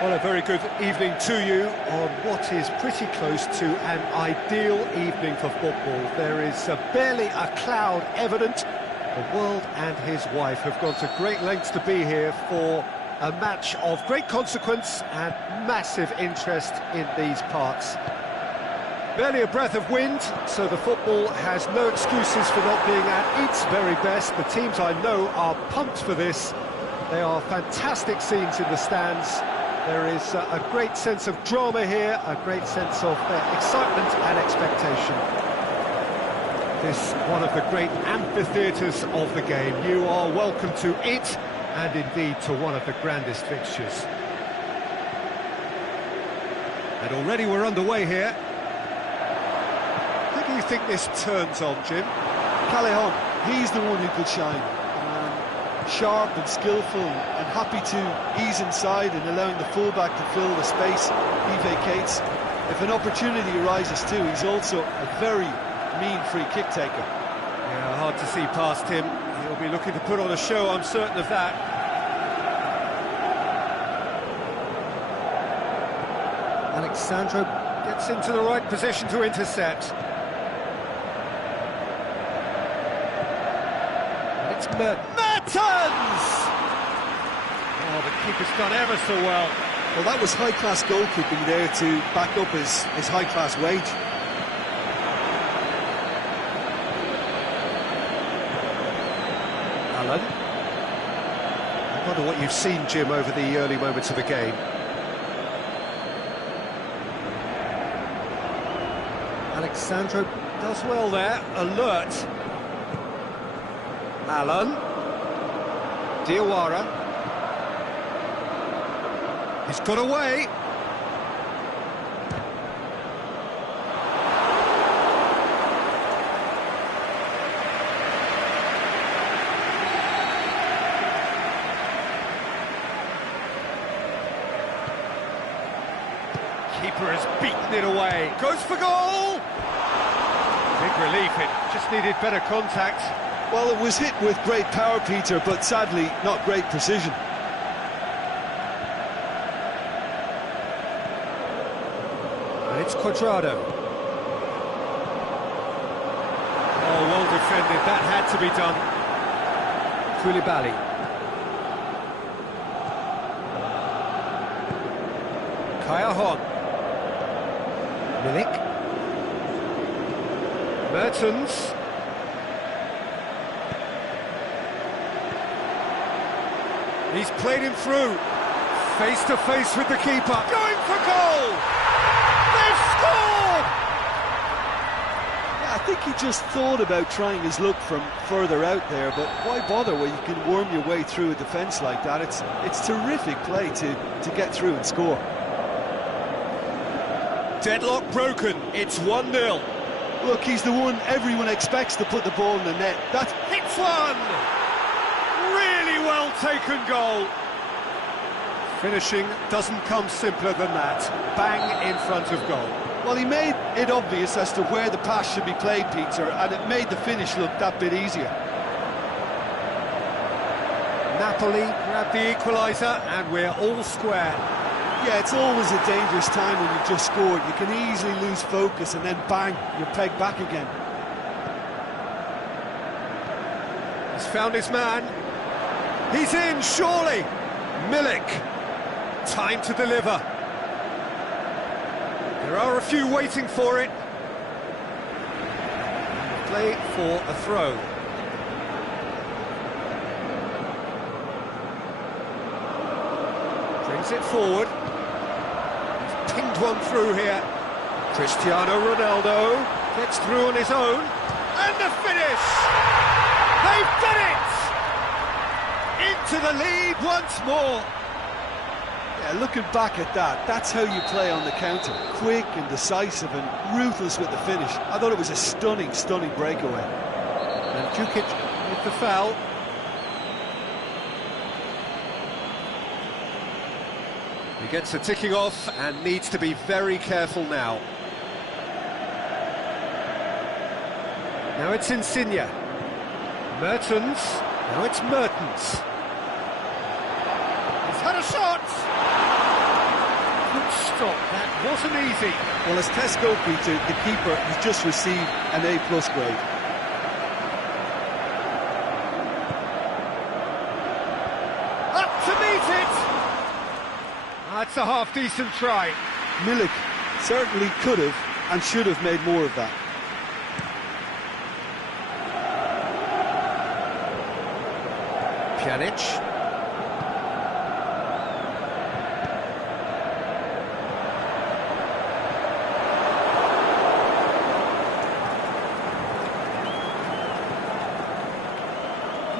Well, a very good evening to you on what is pretty close to an ideal evening for football. There is barely a cloud evident. The world and his wife have gone to great lengths to be here for a match of great consequence and massive interest in these parts. Barely a breath of wind, so the football has no excuses for not being at its very best. The teams I know are pumped for this. They are fantastic scenes in the stands. There is a great sense of drama here, a great sense of excitement and expectation. This one of the great amphitheatres of the game. You are welcome to it, and indeed to one of the grandest fixtures. And already we're underway here. Who do you think this turns on, Jim? Gokhan, he's the one who could shine. Sharp and skillful and happy to ease inside and allowing the fullback to fill the space he vacates. If an opportunity arises too, he's also a very mean free kick taker. Yeah, hard to see past him. He'll be looking to put on a show, I'm certain of that. Alexandro gets into the right position to intercept. It's Mertens! Oh, the keeper's done ever so well. Well, that was high-class goalkeeping there to back up his high-class wage. Alan. I wonder what you've seen, Jim, over the early moments of the game. Alexandro does well there, alert. Alan. Diawara. He's got away. Keeper has beaten it away. Goes for goal! Big relief, it just needed better contact. Well, it was hit with great power, Peter, but sadly, not great precision. And it's Cuadrado. Oh, well defended, that had to be done. Koulibaly. Gokhan. Milik. Mertens. He's played him through, face to face with the keeper, going for goal! They've scored! Yeah, I think he just thought about trying his luck from further out there, but why bother when you can worm your way through a defence like that? It's terrific play to get through and score. Deadlock broken, it's 1-0. Look, he's the one everyone expects to put the ball in the net. That's hits one! Really well taken goal. Finishing doesn't come simpler than that. Bang in front of goal. Well, he made it obvious as to where the pass should be played, Peter, and it made the finish look that bit easier. Napoli grabbed the equaliser, and we're all square. Yeah, it's always a dangerous time when you've just scored. You can easily lose focus and then bang, you're pegged back again. He's found his man. He's in, surely! Milik. Time to deliver. There are a few waiting for it. Play for a throw. Brings it forward. He's pinged one through here. Cristiano Ronaldo gets through on his own. And the finish! They've done it! Into the lead once more. Yeah, looking back at that, that's how you play on the counter. Quick and decisive and ruthless with the finish. I thought it was a stunning, stunning breakaway. And Djukic with the foul. He gets a ticking off and needs to be very careful now. Now it's Insigne. Mertens. Now it's Mertens. He's had a shot! That wasn't easy. Well, as test goalkeeper, the keeper has just received an A+ grade. Up to meet it! That's a half-decent try. Milik certainly could have and should have made more of that. Pjanic.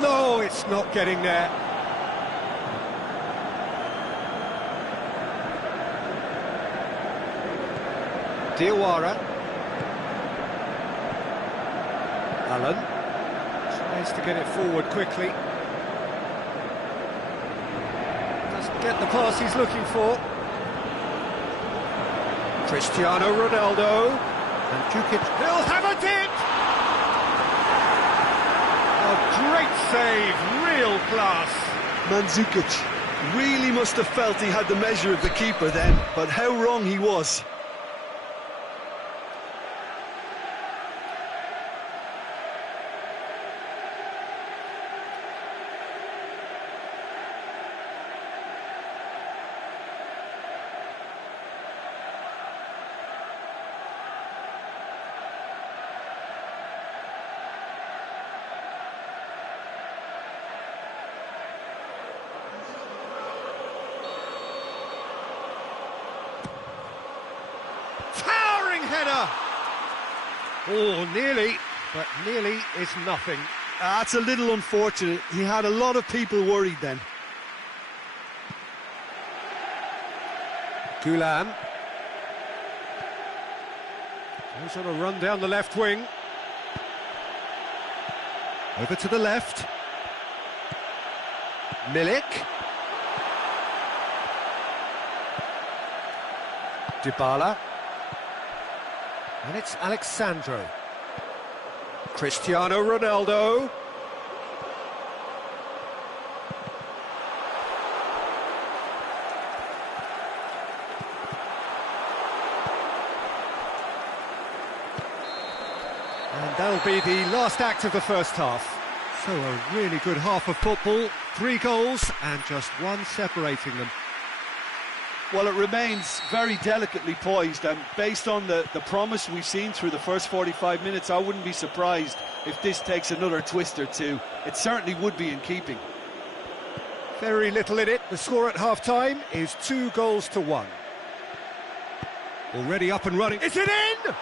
No, it's not getting there. Diawara. Allen tries to get it forward quickly. Doesn't get the pass he's looking for. Cristiano Ronaldo. And Djukic. He'll have a dip! A great save, real class. Mandzukic really must have felt he had the measure of the keeper then, but how wrong he was. Header. Oh, nearly, but nearly is nothing. That's a little unfortunate. He had a lot of people worried then. Gokhan. Goes on a run down the left wing. Over to the left. Milik. Dybala. And it's Alexandro. Cristiano Ronaldo. And that'll be the last act of the first half. So a really good half of football. 3 goals and just one separating them. Well, it remains very delicately poised, and based on the promise we've seen through the first 45 minutes, I wouldn't be surprised if this takes another twist or two. It certainly would be in keeping. Very little in it. The score at half-time is 2-1. Already up and running. Is it in?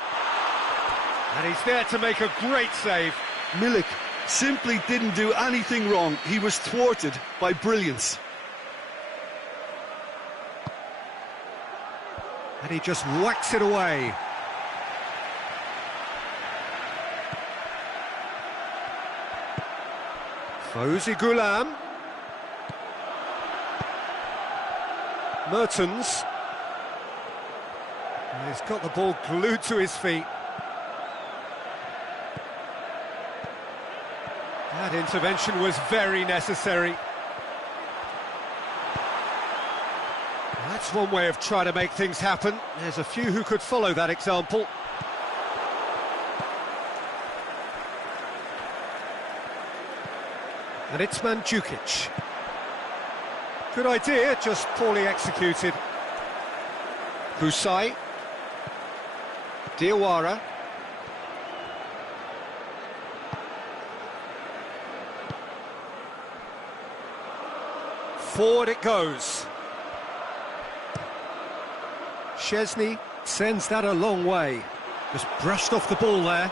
And he's there to make a great save. Milik simply didn't do anything wrong. He was thwarted by brilliance. And he just whacks it away. Fawzi Ghulam. Mertens. And he's got the ball glued to his feet. That intervention was very necessary. That's one way of trying to make things happen. There's a few who could follow that example. And it's Mandzukic. Good idea, just poorly executed. Husai. Diawara. Forward it goes. Szczesny sends that a long way. Just brushed off the ball there.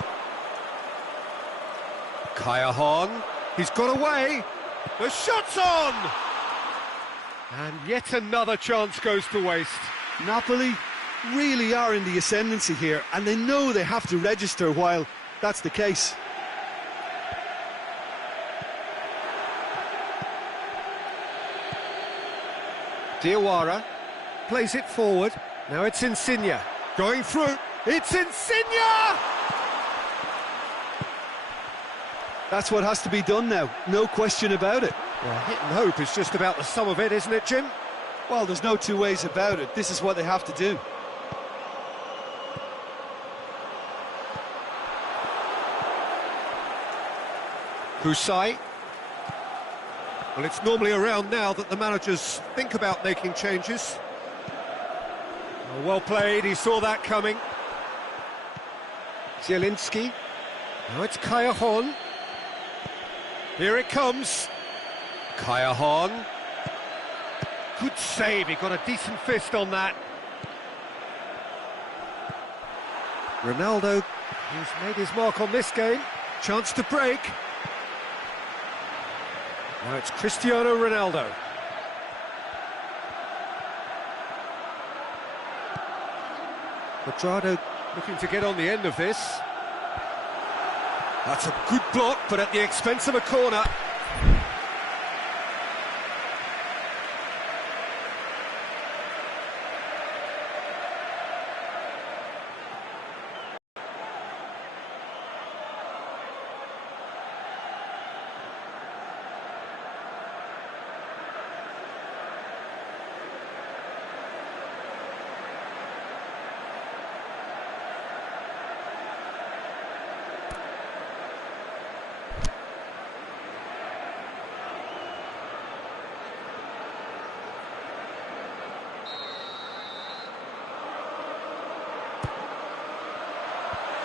Gokhan. He's got away. The shot's on! And yet another chance goes to waste. Napoli really are in the ascendancy here, and they know they have to register while that's the case. Diawara plays it forward. Now it's Insigne. Going through. It's Insigne! That's what has to be done now, no question about it. Well, hit and hope is just about the sum of it, isn't it, Jim? Well, there's no two ways about it. This is what they have to do. Husai. Well, it's normally around now that the managers think about making changes. Well played, he saw that coming. Zielinski. Now it's Gokhan. Here it comes. Gokhan. Good save, he got a decent fist on that. Ronaldo, who's made his mark on this game. Chance to break. Now it's Cristiano Ronaldo. Quadrado looking to get on the end of this. That's a good block, but at the expense of a corner.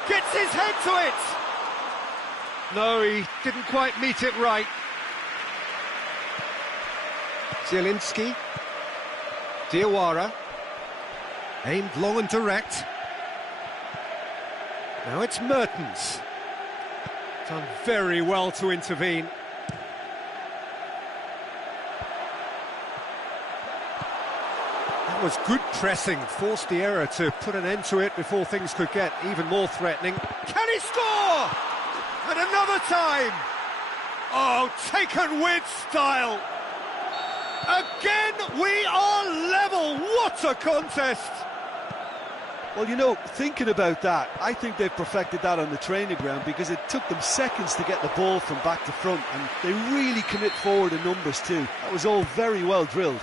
Gets his head to it! No, he didn't quite meet it right. Zielinski. Diawara. Aimed long and direct. Now it's Mertens. Done very well to intervene. That was good pressing, forced the error to put an end to it before things could get even more threatening. Can he score? And another time! Oh, taken with style! Again, we are level! What a contest! Well, you know, thinking about that, I think they've perfected that on the training ground because it took them seconds to get the ball from back to front, and they really commit forward in numbers too. That was all very well drilled.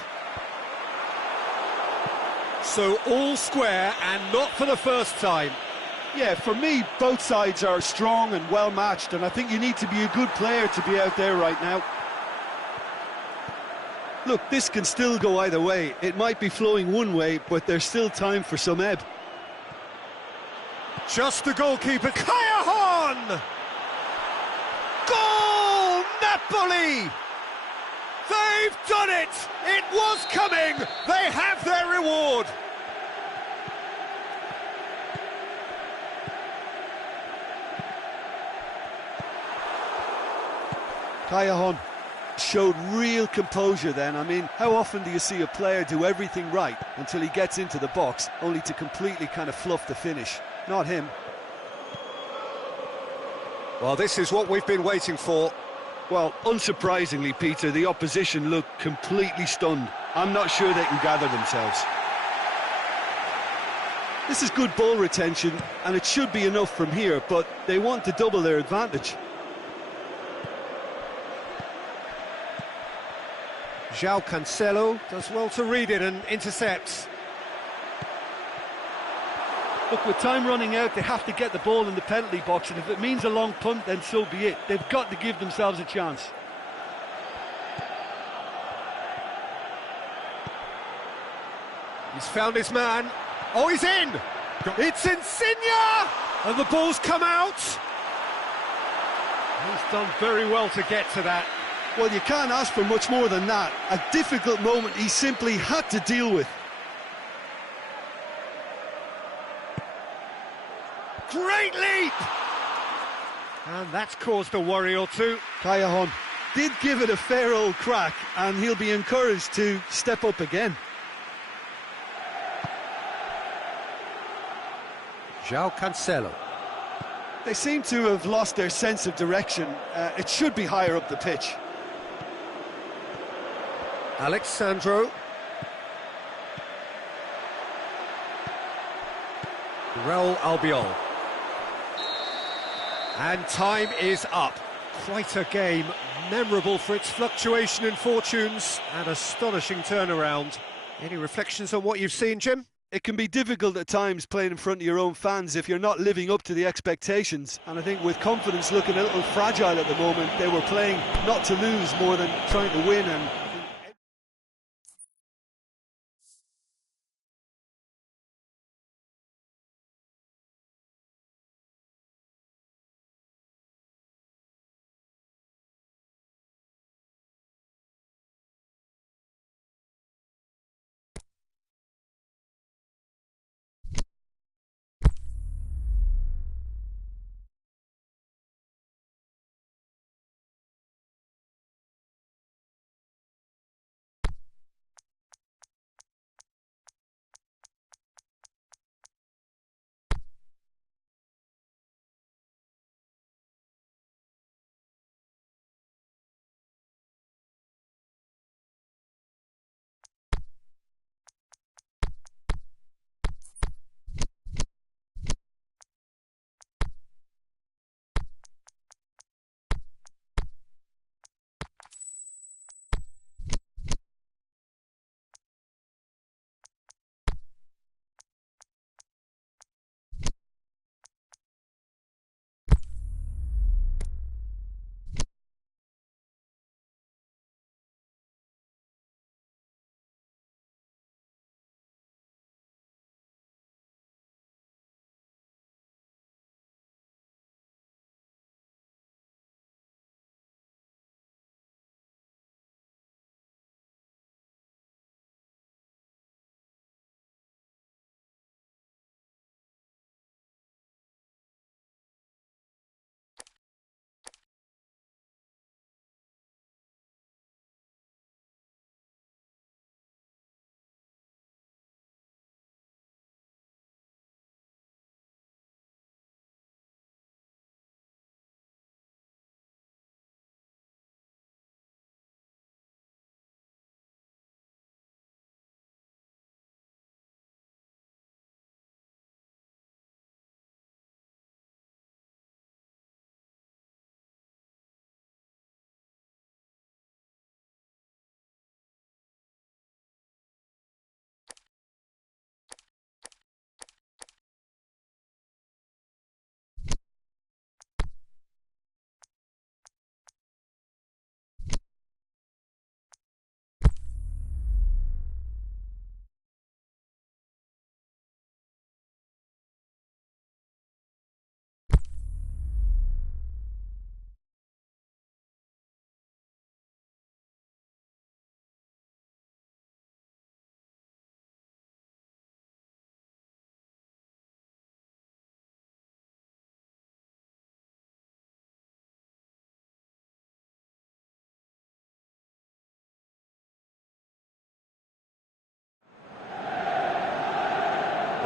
So all square, and not for the first time. Yeah, for me, both sides are strong and well matched, and I think you need to be a good player to be out there right now. Look, this can still go either way. It might be flowing one way, but there's still time for some ebb. Just the goalkeeper, Gokhan! Goal! Napoli! They've done it! It was coming! They have their reward! Gokhan showed real composure then. I mean, how often do you see a player do everything right until he gets into the box, only to completely kind of fluff the finish? Not him. Well, this is what we've been waiting for. Well, unsurprisingly, Peter, the opposition look completely stunned. I'm not sure they can gather themselves. This is good ball retention, and it should be enough from here, but they want to double their advantage. João Cancelo does well to read it and intercepts. Look, with time running out, they have to get the ball in the penalty box, and if it means a long punt, then so be it. They've got to give themselves a chance. He's found his man. Oh, he's in! It's Insigne! And the ball's come out! He's done very well to get to that. Well, you can't ask for much more than that. A difficult moment he simply had to deal with. Great leap! And that's caused a worry or two. Gokhan did give it a fair old crack, and he'll be encouraged to step up again. João Cancelo. They seem to have lost their sense of direction. It should be higher up the pitch. Alexandro. Raul Albiol. And time is up. Quite a game, memorable for its fluctuation in fortunes and astonishing turnaround. Any reflections on what you've seen, Jim? It can be difficult at times playing in front of your own fans if you're not living up to the expectations. And I think with confidence looking a little fragile at the moment, they were playing not to lose more than trying to win. And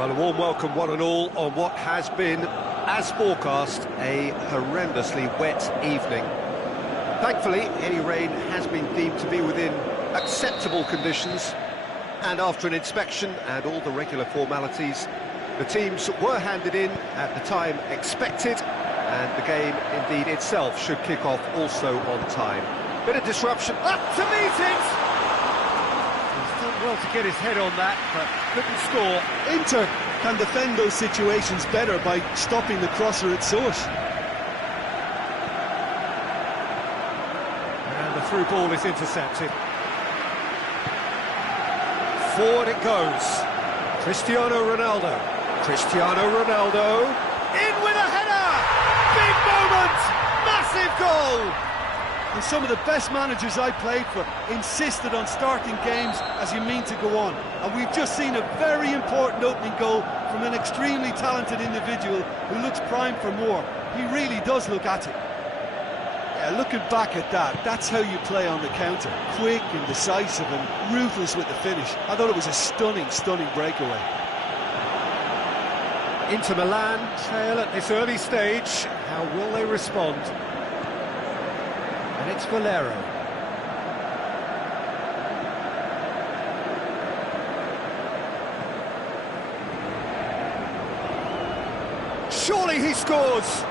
Well, a warm welcome, one and all, on what has been, as forecast, a horrendously wet evening. Thankfully, any rain has been deemed to be within acceptable conditions, and after an inspection and all the regular formalities, the teams were handed in at the time expected, and the game, indeed, itself should kick off also on time. Bit of disruption, up to meet it! Well to get his head on that, but couldn't score. Inter can defend those situations better by stopping the crosser at source. And the through ball is intercepted. Forward it goes. Cristiano Ronaldo. Cristiano Ronaldo. In with a header! Big moment! Massive goal! And some of the best managers I played for insisted on starting games as you mean to go on. And we've just seen a very important opening goal from an extremely talented individual who looks primed for more. He really does look at it. Yeah, looking back at that, that's how you play on the counter. Quick and decisive and ruthless with the finish. I thought it was a stunning, stunning breakaway. Inter Milan trail at this early stage. How will they respond? And it's Valero. Surely he scores!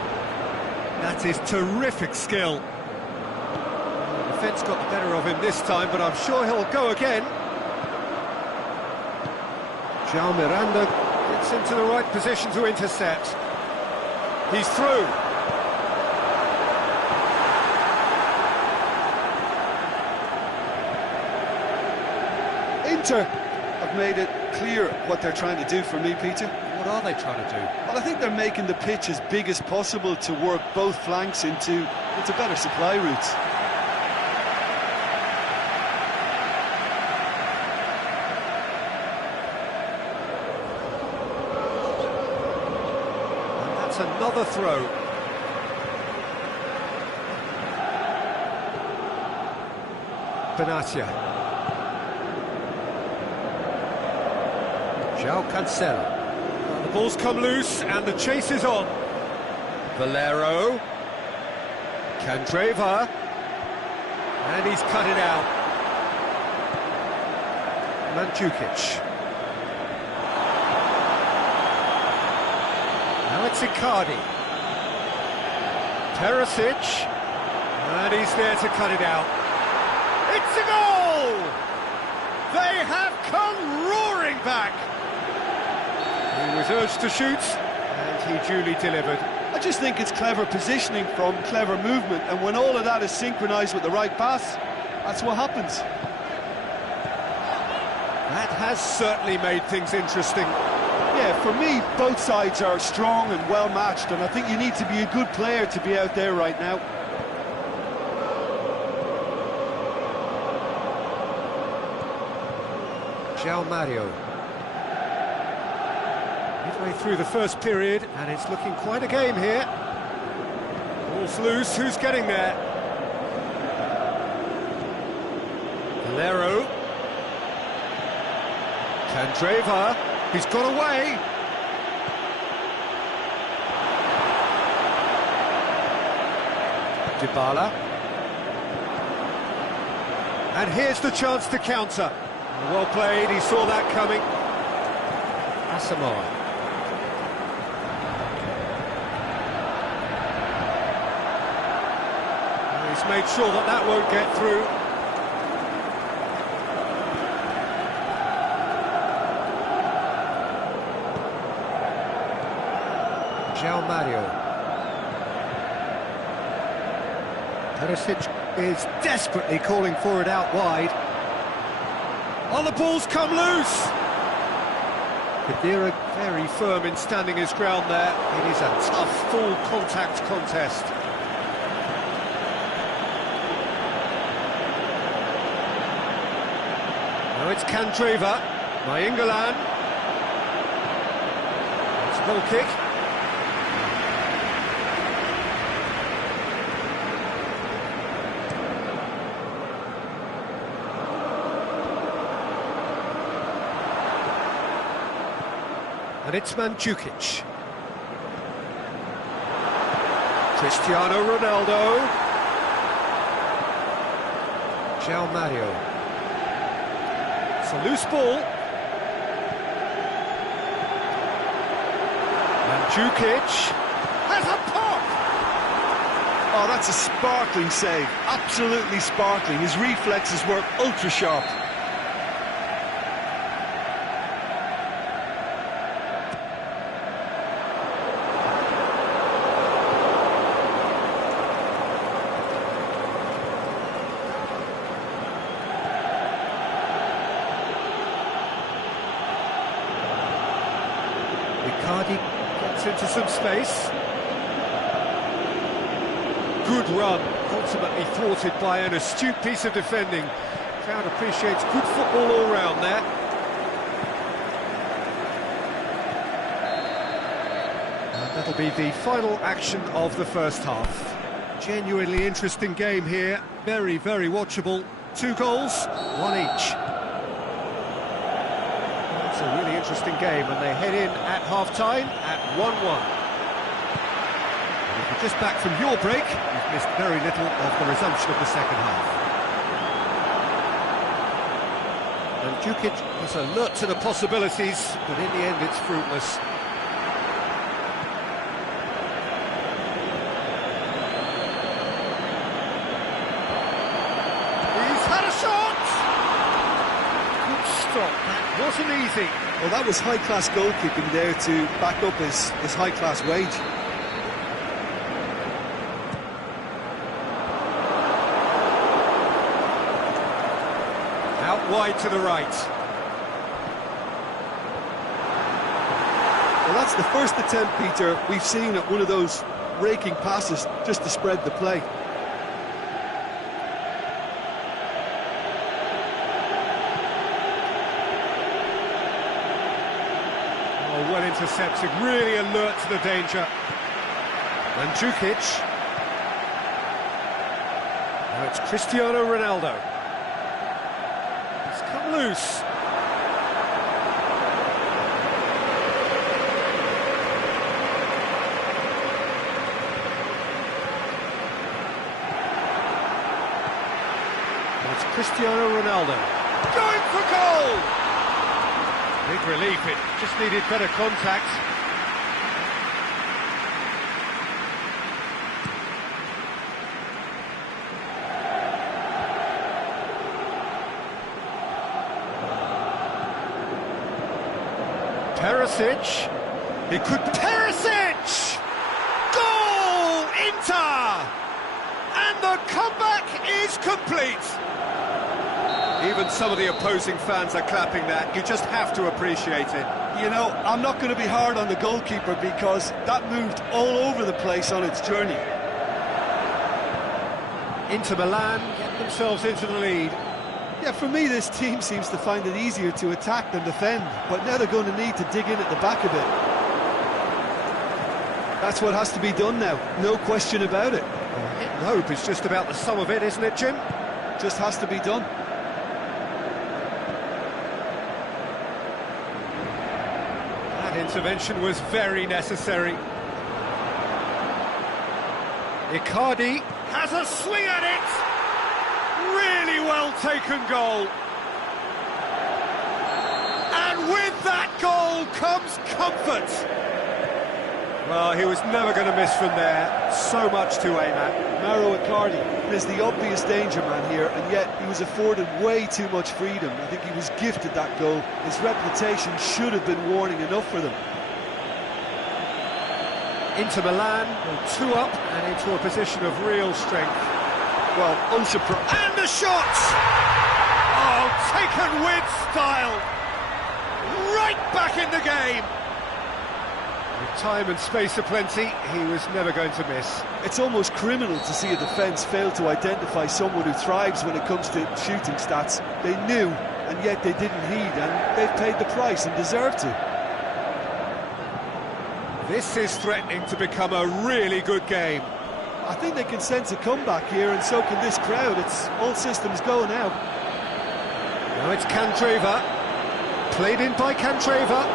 That is terrific skill. The defence got the better of him this time, but I'm sure he'll go again. João Miranda gets into the right position to intercept. He's through. Inter have made it clear what they're trying to do for me, Peter. What are they trying to do? Well, I think they're making the pitch as big as possible to work both flanks into better supply routes. And that's another throw. Benatia. João Cancelo. The ball's come loose and the chase is on. Valero. Candreva. And he's cut it out. Mandzukic. Now it's Icardi. Perisic. And he's there to cut it out. It's a goal! They have come roaring back. He was urged to shoot, and he duly delivered. I just think it's clever positioning from clever movement, and when all of that is synchronised with the right pass, that's what happens. That has certainly made things interesting. Yeah, for me, both sides are strong and well-matched, and I think you need to be a good player to be out there right now. João Mario. Midway through the first period, and it's looking quite a game here. Ball's loose, who's getting there? Valero. Candreva, he's got away. Dybala. And here's the chance to counter. Well played, he saw that coming. Asamoah. He's made sure that that won't get through. João Mario. Perisic is desperately calling for it out wide. Oh, the ball's come loose! Khedira very firm in standing his ground there. It is a tough, full contact contest. Now it's Candreva, Nainggolan. It's a goal kick. And it's Mandzukic. Cristiano Ronaldo. João Mario. It's a loose ball. Mandzukic has a pop! Oh, that's a sparkling save. Absolutely sparkling. His reflexes were ultra-sharp. Icardi gets into some space. Good run, ultimately thwarted by an astute piece of defending. Crowd appreciates good football all round there. And that'll be the final action of the first half. Genuinely interesting game here, very, very watchable. 2 goals, 1 each. It's a really interesting game, and they head in at half-time at 1-1. And if you're just back from your break, you've missed very little of the resumption of the second half. And Mandzukic was alert to the possibilities, but in the end it's fruitless. He's had a shot! Good stop, that wasn't easy. Well, that was high-class goalkeeping there to back up his high-class wage. Out wide to the right. Well, that's the first attempt, Peter, we've seen at one of those raking passes just to spread the play. Oh, well intercepted, really alert to the danger. Mandzukic. Now it's Cristiano Ronaldo. He's come loose. It's Cristiano Ronaldo going for goal! Big relief, it just needed better contact. Perisic, it could... Perisic! Goal! Inter! And the comeback is complete! Even some of the opposing fans are clapping that. You just have to appreciate it. You know, I'm not going to be hard on the goalkeeper because that moved all over the place on its journey. Inter Milan get themselves into the lead. Yeah, for me, this team seems to find it easier to attack than defend, but now they're going to need to dig in at the back a bit. That's what has to be done now, no question about it. Hope is just about the sum of it, isn't it, Jim? Just has to be done. That intervention was very necessary. Icardi has a swing at it! Really well taken goal. And with that goal comes comfort. Well, he was never going to miss from there. So much to aim at. Mauro Icardi is the obvious danger man here, and yet he was afforded way too much freedom. I think he was gifted that goal. His reputation should have been warning enough for them. Inter Milan go 2 up and into a position of real strength. Well, unsurprised. And the shot! Oh, taken with style. Right back in the game. With time and space aplenty, he was never going to miss. It's almost criminal to see a defence fail to identify someone who thrives when it comes to shooting stats. They knew, and yet they didn't heed, and they've paid the price and deserve to. This is threatening to become a really good game. I think they can sense a comeback here, and so can this crowd. It's all systems go now. Now it's Candreva. Played in by Candreva.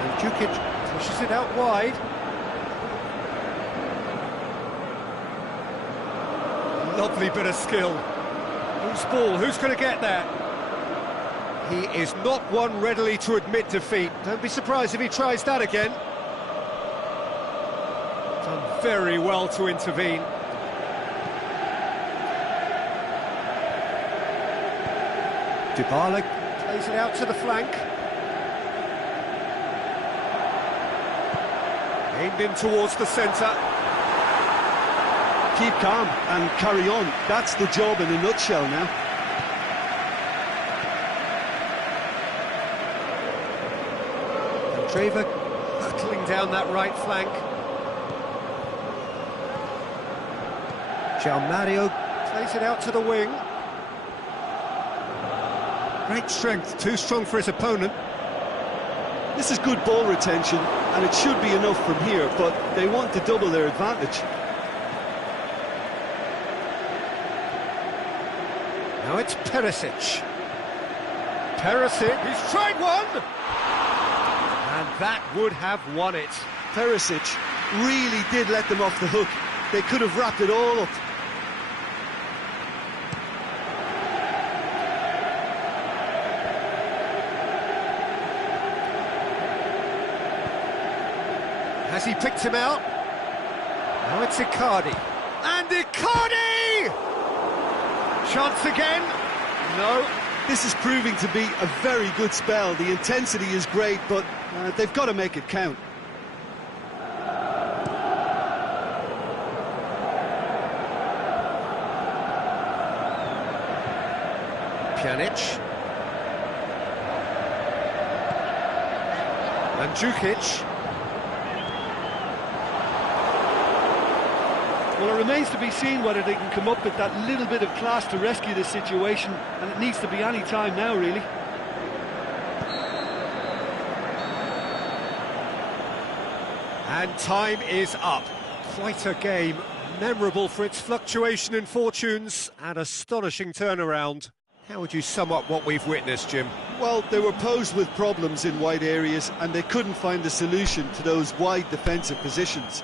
And Mandzukic pushes it out wide. Lovely bit of skill. Whose ball? Who's going to get that? He is not one readily to admit defeat. Don't be surprised if he tries that again. Done very well to intervene. Dybala plays it out to the flank. Aimed in towards the centre. Keep calm and carry on. That's the job in a nutshell now. Candreva hurtling down that right flank. João Mario plays it out to the wing. Great strength, too strong for his opponent. This is good ball retention, and it should be enough from here, but they want to double their advantage. Now it's Perisic. Perisic, he's tried one! And that would have won it. Perisic really did let them off the hook. They could have wrapped it all up. Has he picked him out? Now it's Icardi. And Icardi! Chance again. No. This is proving to be a very good spell. The intensity is great, but they've got to make it count. Pjanic. And Djukic. Well, it remains to be seen whether they can come up with that little bit of class to rescue this situation, and it needs to be any time now, really. And time is up. Quite a game, memorable for its fluctuation in fortunes and astonishing turnaround. How would you sum up what we've witnessed, Jim? Well, they were posed with problems in wide areas, and they couldn't find a solution to those wide defensive positions.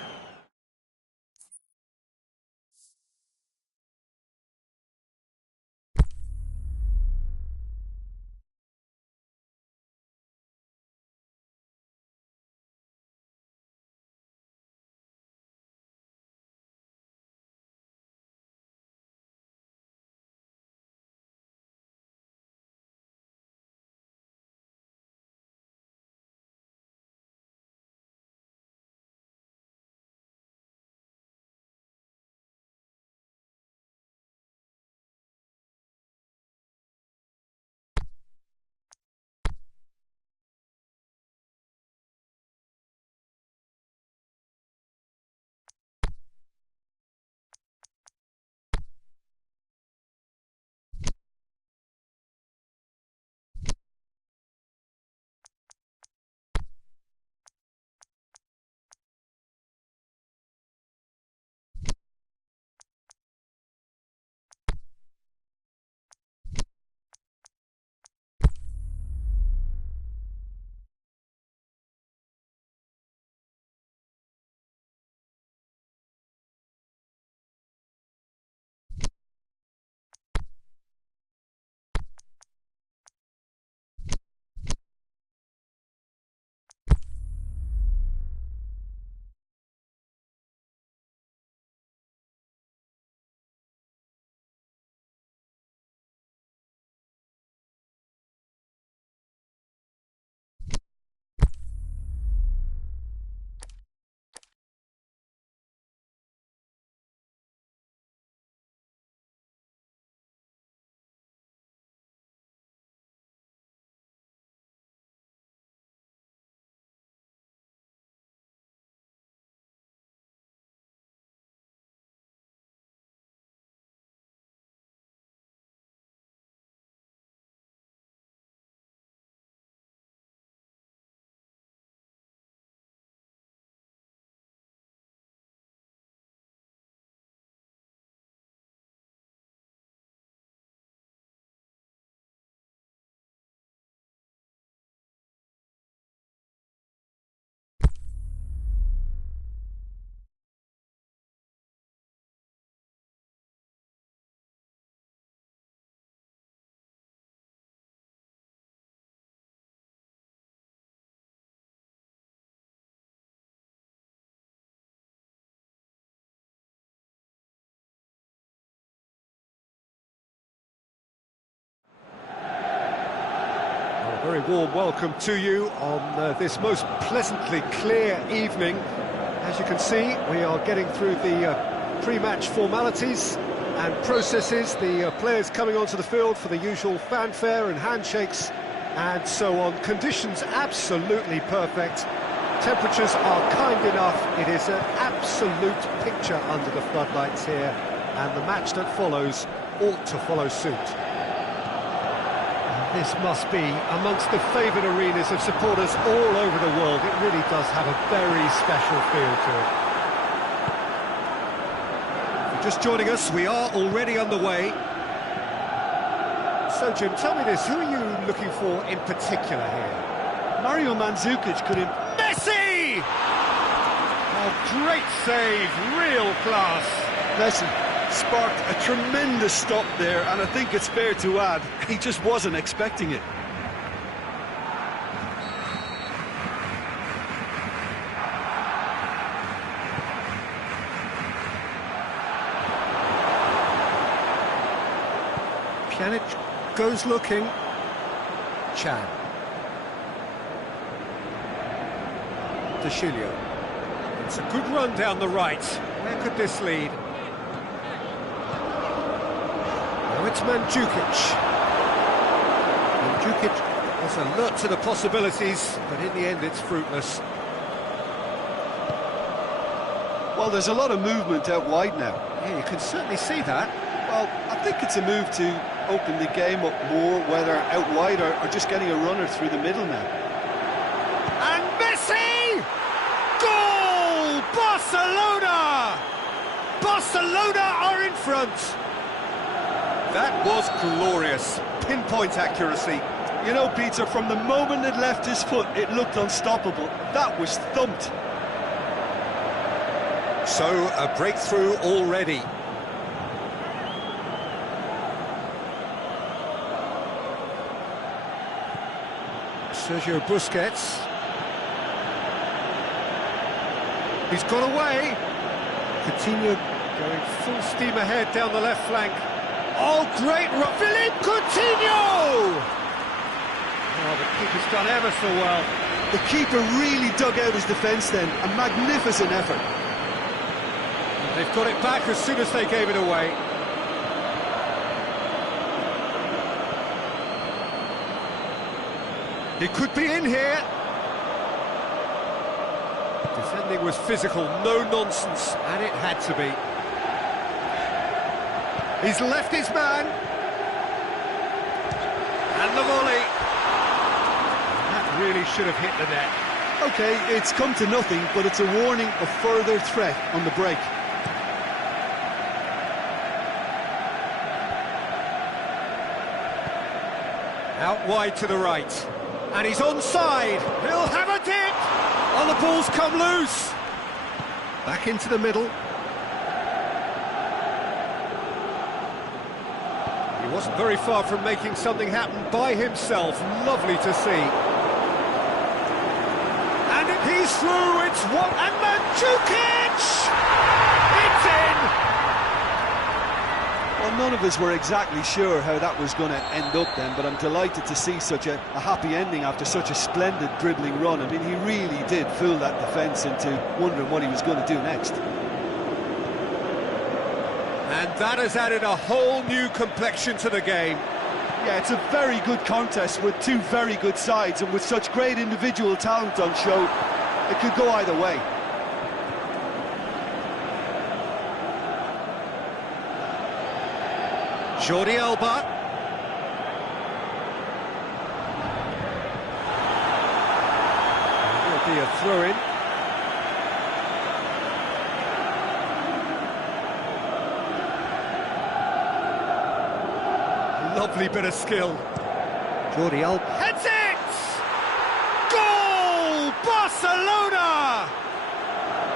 Very warm welcome to you on this most pleasantly clear evening. As you can see, we are getting through the pre-match formalities and processes, the players coming onto the field for the usual fanfare and handshakes and so on. Conditions absolutely perfect. Temperatures are kind enough. It is an absolute picture under the floodlights here, and the match that follows ought to follow suit. This must be amongst the favoured arenas of supporters all over the world. It really does have a very special feel to it. If you're just joining us, we are already underway. So, Jim, tell me this, who are you looking for in particular here? Mario Mandzukic could... Messi! Oh, great save, real class. Listen, sparked a tremendous stop there, and I think it's fair to add, he just wasn't expecting it. Pjanic goes looking. Chan. De Chilio. It's a good run down the right. Where could this lead? Now it's Mandzukic. Mandzukic was alert to the possibilities, but in the end it's fruitless. Well, there's a lot of movement out wide now. Yeah, you can certainly see that. Well, I think it's a move to open the game up more, whether out wide or just getting a runner through the middle now. And Messi! Goal! Barcelona! Barcelona are in front! That was glorious. Pinpoint accuracy. You know, Peter, from the moment it left his foot, it looked unstoppable. That was thumped. So, a breakthrough already. Sergio Busquets. He's got away. Coutinho going full steam ahead down the left flank. Oh, great run. Philippe Coutinho! Oh, the keeper's done ever so well. The keeper really dug out his defence then. A magnificent effort. They've got it back as soon as they gave it away. He could be in here. Defending was physical, no nonsense, and it had to be. He's left his man. And the volley. That really should have hit the net. OK, it's come to nothing, but it's a warning of further threat on the break. Out wide to the right. And he's onside. He'll have a dip. Oh, the ball's come loose. Back into the middle. He wasn't very far from making something happen by himself. Lovely to see. And he's through. It's one. And Mandzukic! It's in! Well, none of us were exactly sure how that was going to end up then, but I'm delighted to see such a happy ending after such a splendid dribbling run. I mean, he really did fool that defence into wondering what he was going to do next. And that has added a whole new complexion to the game. Yeah, it's a very good contest with two very good sides, and with such great individual talent on show, it could go either way. Jordi Alba. Will be a throw-in. Lovely bit of skill. Jordi Alba heads it! Goal! Barcelona!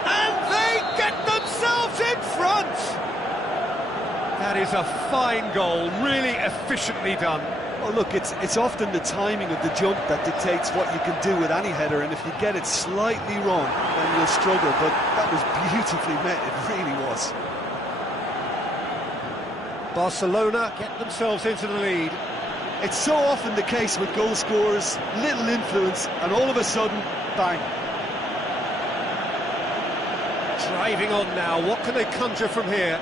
And they get themselves in front! That is a fine goal, really efficiently done. Well, look, it's often the timing of the jump that dictates what you can do with any header, and if you get it slightly wrong, then you'll struggle, but that was beautifully met, it really was. Barcelona get themselves into the lead. It's so often the case with goal scorers, little influence, and all of a sudden, bang. Driving on now, what can they conjure from here?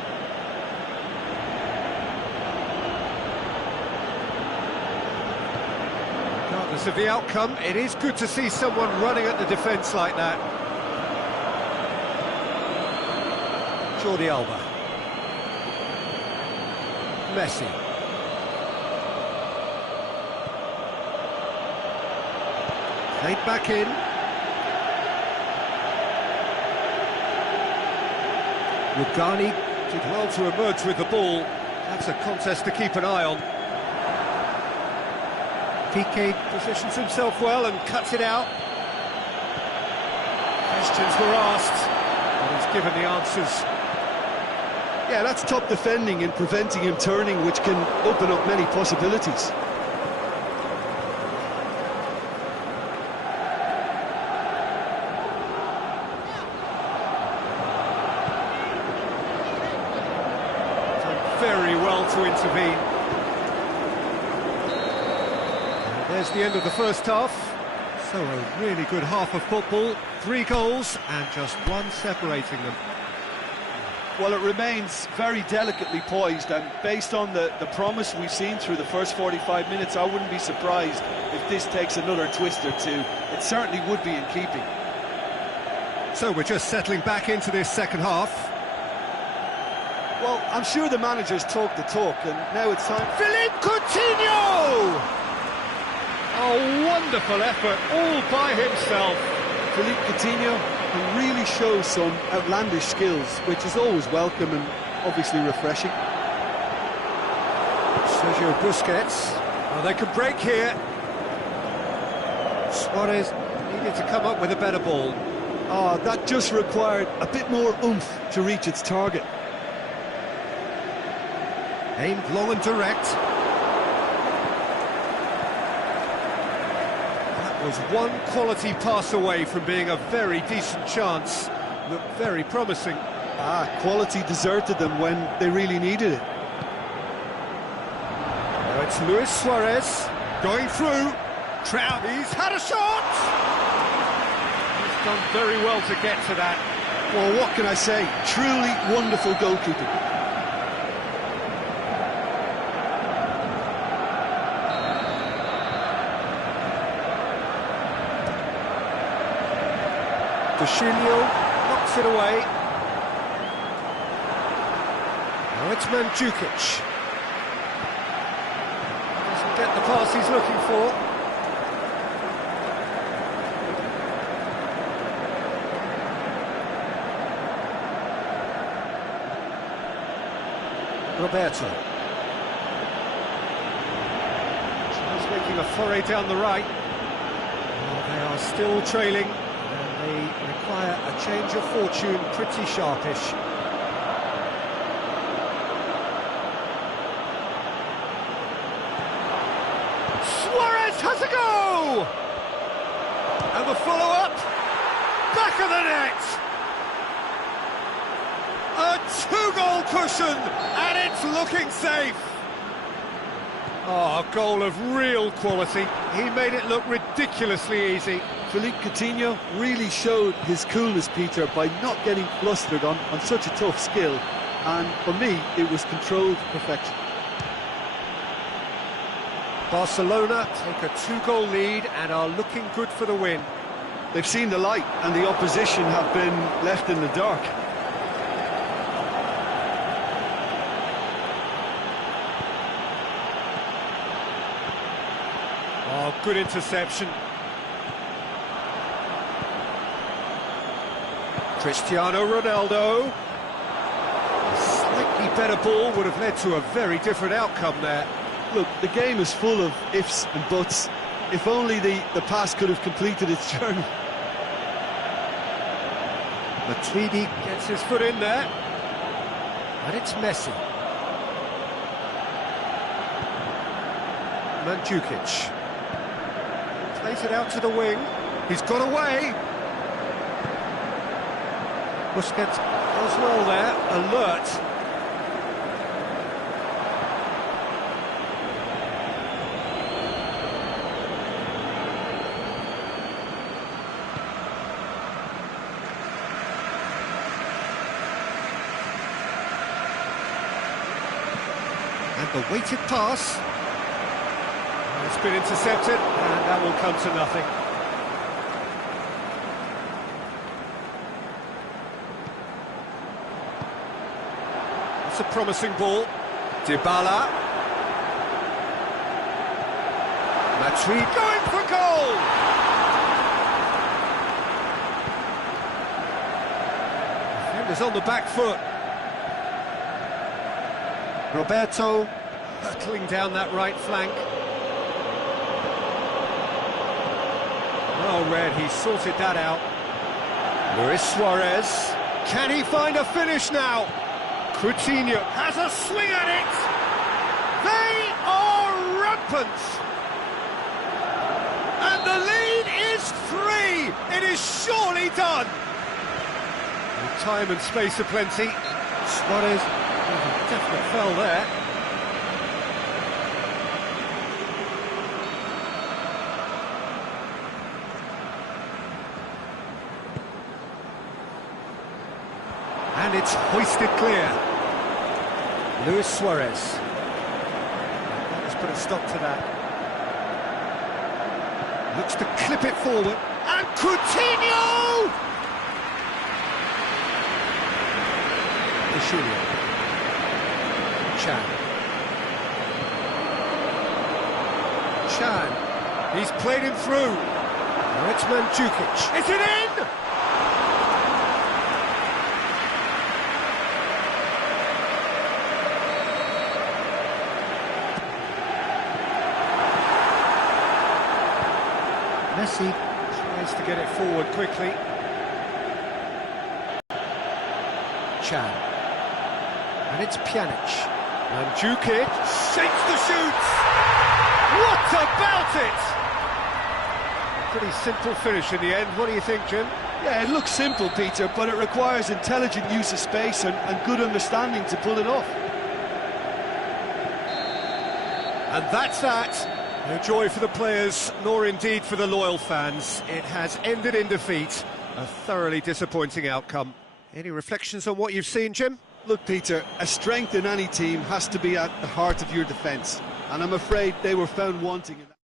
Regardless of the outcome, it is good to see someone running at the defence like that. Jordi Alba. Messi. Played back in. Rugani did well to emerge with the ball. That's a contest to keep an eye on. Piqué positions himself well and cuts it out. Questions were asked, and he's given the answers. Yeah, that's top defending and preventing him turning, which can open up many possibilities. Done very well to intervene. there's the end of the first half. So a really good half of football, 3 goals and just one separating them. Well, it remains very delicately poised, and based on the promise we've seen through the first 45 minutes, I wouldn't be surprised if this takes another twist or two. It certainly would be in keeping. So we're just settling back into this second half. Well, I'm sure the managers talk the talk, and now it's time. Philippe Coutinho! A wonderful effort, all by himself. Philippe Coutinho can really show some outlandish skills, which is always welcome and obviously refreshing. Sergio Busquets. Oh, they can break here. Suarez needed to come up with a better ball. Oh, that just required a bit more oomph to reach its target. Aimed long and direct. That was one quality pass away from being a very decent chance. Looked very promising. Quality deserted them when they really needed it. Now it's Luis Suarez going through. Trout, he's had a shot! He's done very well to get to that. Well, what can I say? Truly wonderful goalkeeping. Dushilio knocks it away. Now it's Mandzukic. Doesn't get the pass he's looking for. Roberto. He's making a foray down the right. Oh, they are still trailing. They require a change of fortune, pretty sharpish. Suarez has a go! And the follow-up, back of the net! A 2-goal cushion, and it's looking safe! Oh, a goal of real quality. He made it look ridiculously easy. Philippe Coutinho really showed his coolness, Peter, by not getting flustered on such a tough skill. And for me, it was controlled perfection. Barcelona take a 2-goal lead and are looking good for the win. They've seen the light, and the opposition have been left in the dark. Oh, good interception. Cristiano Ronaldo. A slightly better ball would have led to a very different outcome there. Look, the game is full of ifs and buts. If only the pass could have completed its journey. Matuidi gets his foot in there. And it's Messi. Mandzukic. Plays it out to the wing. He's got away. Busquets does well there, alert. And the weighted pass. It's been intercepted, and that will come to nothing. It's a promising ball. Dybala. Matuidi going for goal! Defenders on the back foot. Roberto hurtling down that right flank. Well read, he sorted that out. Luis Suarez. Can he find a finish now? Coutinho has a swing at it. They are rampant. And the lead is 3. It is surely done. With time and space aplenty. Suarez, a definite foul there. it's hoisted clear. Luis Suarez. Let's put a stop to that. Looks to clip it forward. And Coutinho! Julio. Chan. He's played him through. Now it's Mandzukic. Is it in? Messi tries to get it forward quickly. Chan. And it's Pjanic. Mandzukic shakes the shoot! What about it? A pretty simple finish in the end. What do you think, Jim? Yeah, it looks simple, Peter, but it requires intelligent use of space and good understanding to pull it off. And that's that. No joy for the players, nor indeed for the loyal fans. It has ended in defeat. A thoroughly disappointing outcome. Any reflections on what you've seen, Jim? Look, Peter, a strength in any team has to be at the heart of your defence, and I'm afraid they were found wanting in that.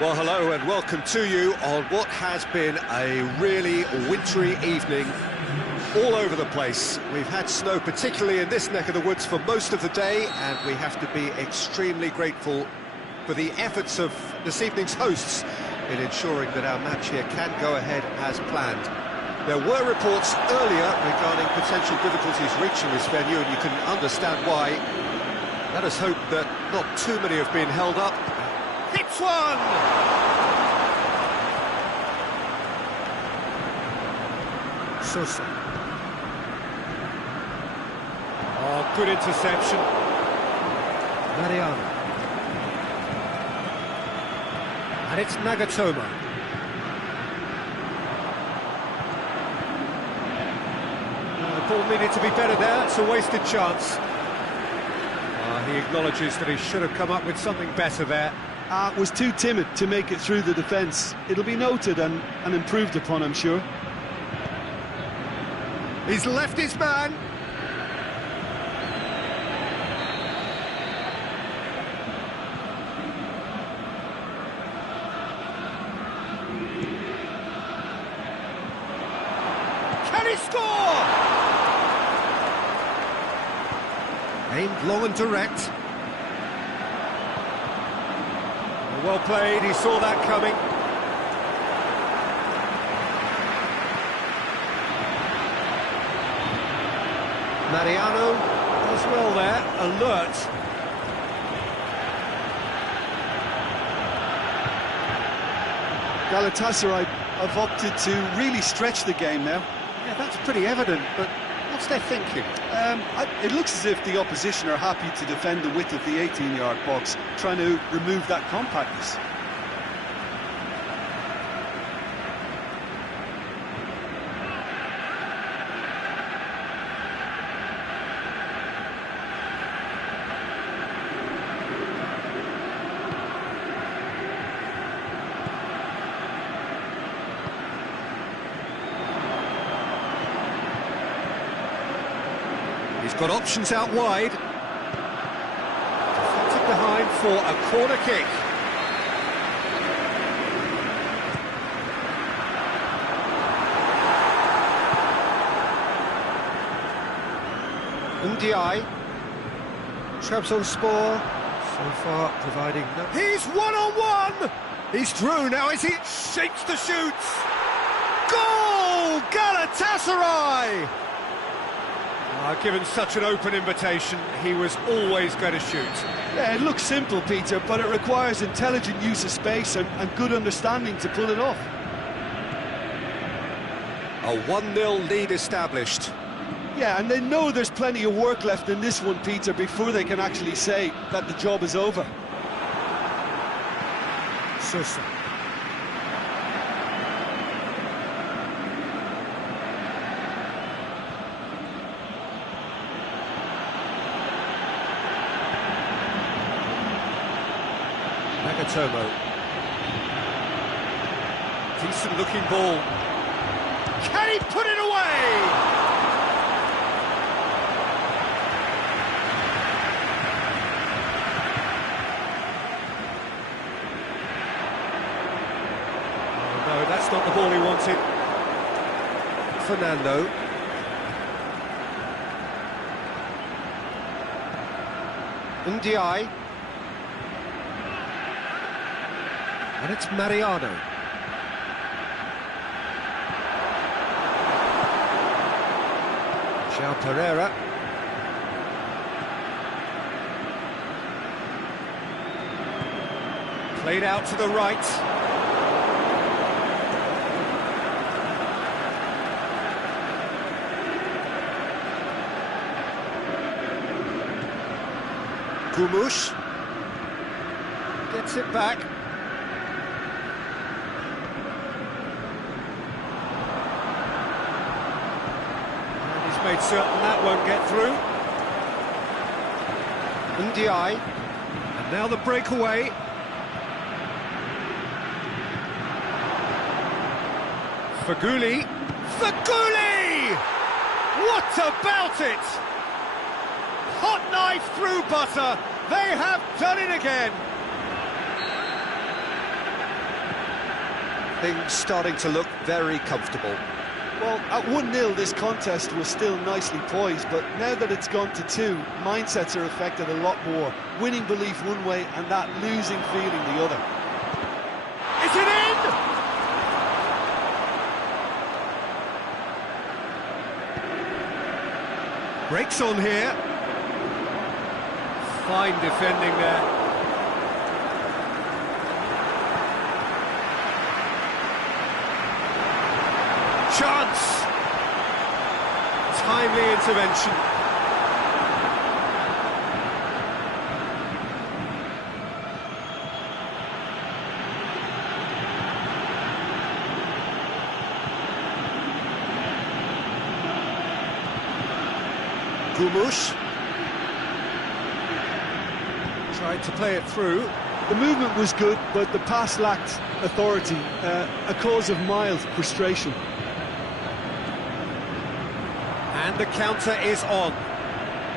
Well, hello and welcome to you on what has been a really wintry evening all over the place. We've had snow, particularly in this neck of the woods, for most of the day, and we have to be extremely grateful for the efforts of this evening's hosts in ensuring that our match here can go ahead as planned. There were reports earlier regarding potential difficulties reaching this venue, and you can understand why. Let us hope that not too many have been held up. Hits one! Sosa. Oh, good interception. Mariano. And it's Nagatomo. The ball needed to be better there, it's a wasted chance. He acknowledges that he should have come up with something better there. Was too timid to make it through the defence. It'll be noted and improved upon, I'm sure. He's left his man. Can he score? Aimed long and direct. Well played, he saw that coming. Mariano as well there, alert. Galatasaray have opted to really stretch the game now. Yeah, that's pretty evident, but what's their thinking? It looks as if the opposition are happy to defend the width of the 18-yard box, trying to remove that compactness. He's got options out wide. Deflected behind for a corner kick. Ndiaye. Trabzonspor so far providing no... He's one-on-one! He's through now, is he? Shapes the shoots! Goal! Galatasaray! Given such an open invitation, he was always going to shoot. Yeah, it looks simple, Peter, but it requires intelligent use of space and good understanding to pull it off. A 1-0 lead established. Yeah, and they know there's plenty of work left in this one, Peter, before they can actually say that the job is over. Sosa. Nagatomo. Decent looking ball. Can he put it away? Oh no, that's not the ball he wanted. Fernando. Ndiaye. And it's Mariano. João Pereira. Played out to the right. Gumush. Gets it back. Made certain that won't get through. Ndiaye. And now the breakaway. Feghouli. Feghouli! What about it? Hot knife through butter. They have done it again. Things starting to look very comfortable. Well, at 1-0 this contest was still nicely poised, but now that it's gone to 2, mindsets are affected a lot more. Winning belief one way and that losing feeling the other. Is it in? Breaks on here. Fine defending there. Chance! Timely intervention. Gumush. Tried to play it through. The movement was good, but the pass lacked authority, a cause of mild frustration. And the counter is on.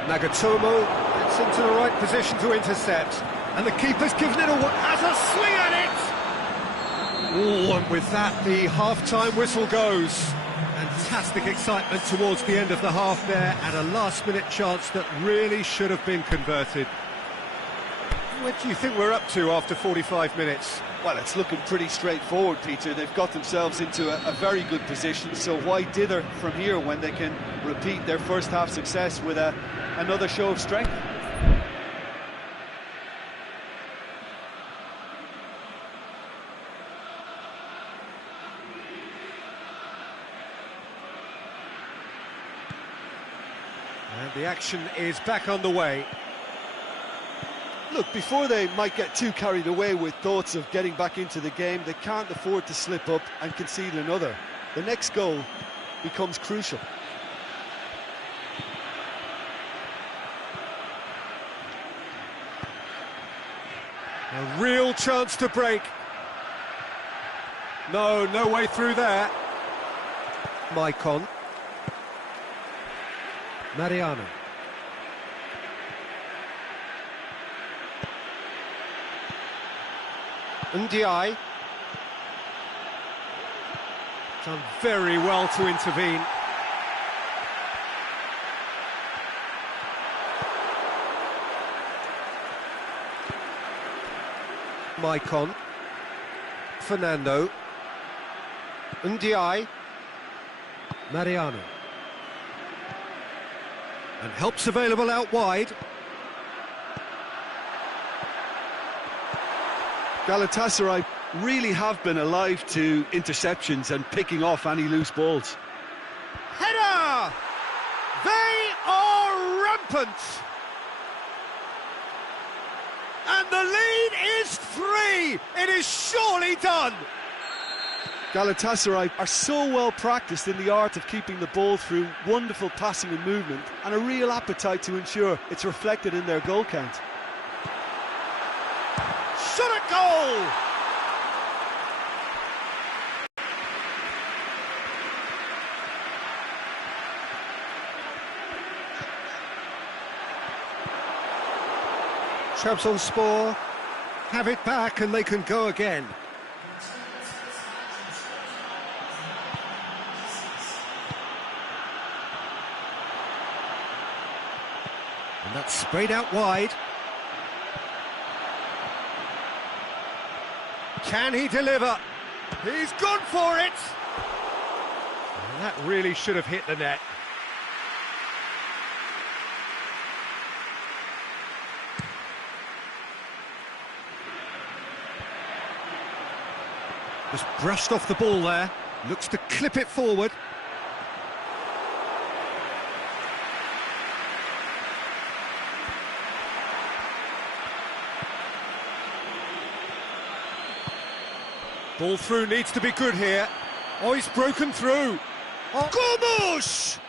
Nagatomo gets into the right position to intercept. And the keeper's given it away, has a swing at it! Ooh, and with that, the half-time whistle goes. Fantastic excitement towards the end of the half there, and a last-minute chance that really should have been converted. What do you think we're up to after 45 minutes? Well, it's looking pretty straightforward, Peter. They've got themselves into a very good position, so why dither from here when they can repeat their first-half success with another show of strength? And the action is back on the way. Look, before they might get too carried away with thoughts of getting back into the game, they can't afford to slip up and concede another. The next goal becomes crucial. A real chance to break. No way through there. Maicon. Mariano. Ndiaye. Done very well to intervene. Maicon. Fernando. Ndiaye. Mariano. And help's available out wide. Galatasaray really have been alive to interceptions and picking off any loose balls. Header! They are rampant! And the lead is 3! It is surely done! Galatasaray are so well practiced in the art of keeping the ball through wonderful passing and movement, and a real appetite to ensure it's reflected in their goal count. Shot at goal! Trabzonspor have it back and they can go again. And that's sprayed out wide. Can he deliver? He's gone for it! And that really should have hit the net. Just brushed off the ball there. Looks to clip it forward. Ball through needs to be good here. Oh, he's broken through. Oh. Gomes!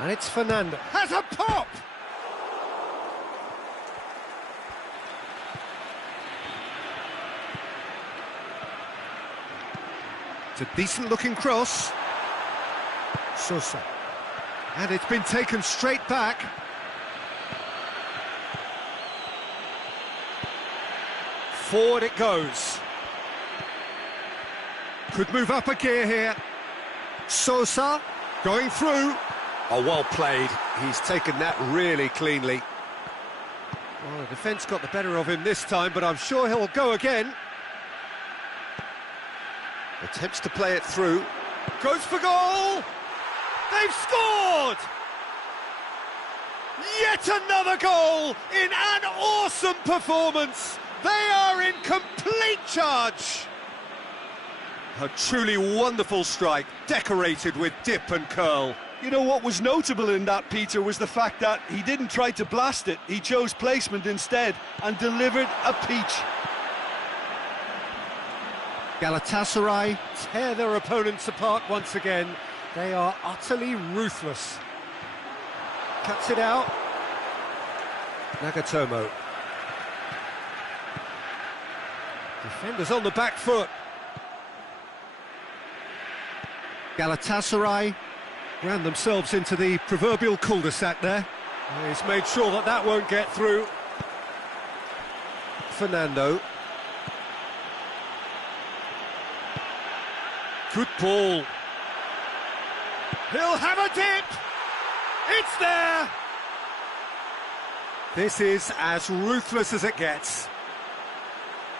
And it's Fernando. Has a pop! It's a decent-looking cross. Sosa. And it's been taken straight back. Forward it goes. Could move up a gear here. Sosa going through. Oh, well played. He's taken that really cleanly. Well, the defence got the better of him this time, but I'm sure he'll go again. Attempts to play it through. Goes for goal! They've scored! Yet another goal in an awesome performance! They are in complete charge! A truly wonderful strike, decorated with dip and curl. You know what was notable in that, Peter, was the fact that he didn't try to blast it. He chose placement instead and delivered a peach. Galatasaray tear their opponents apart once again. They are utterly ruthless. Cuts it out. Nagatomo. Defenders on the back foot. Galatasaray ran themselves into the proverbial cul-de-sac there. He's made sure that that won't get through. Fernando. Good ball. He'll have a dip! It's there! This is as ruthless as it gets.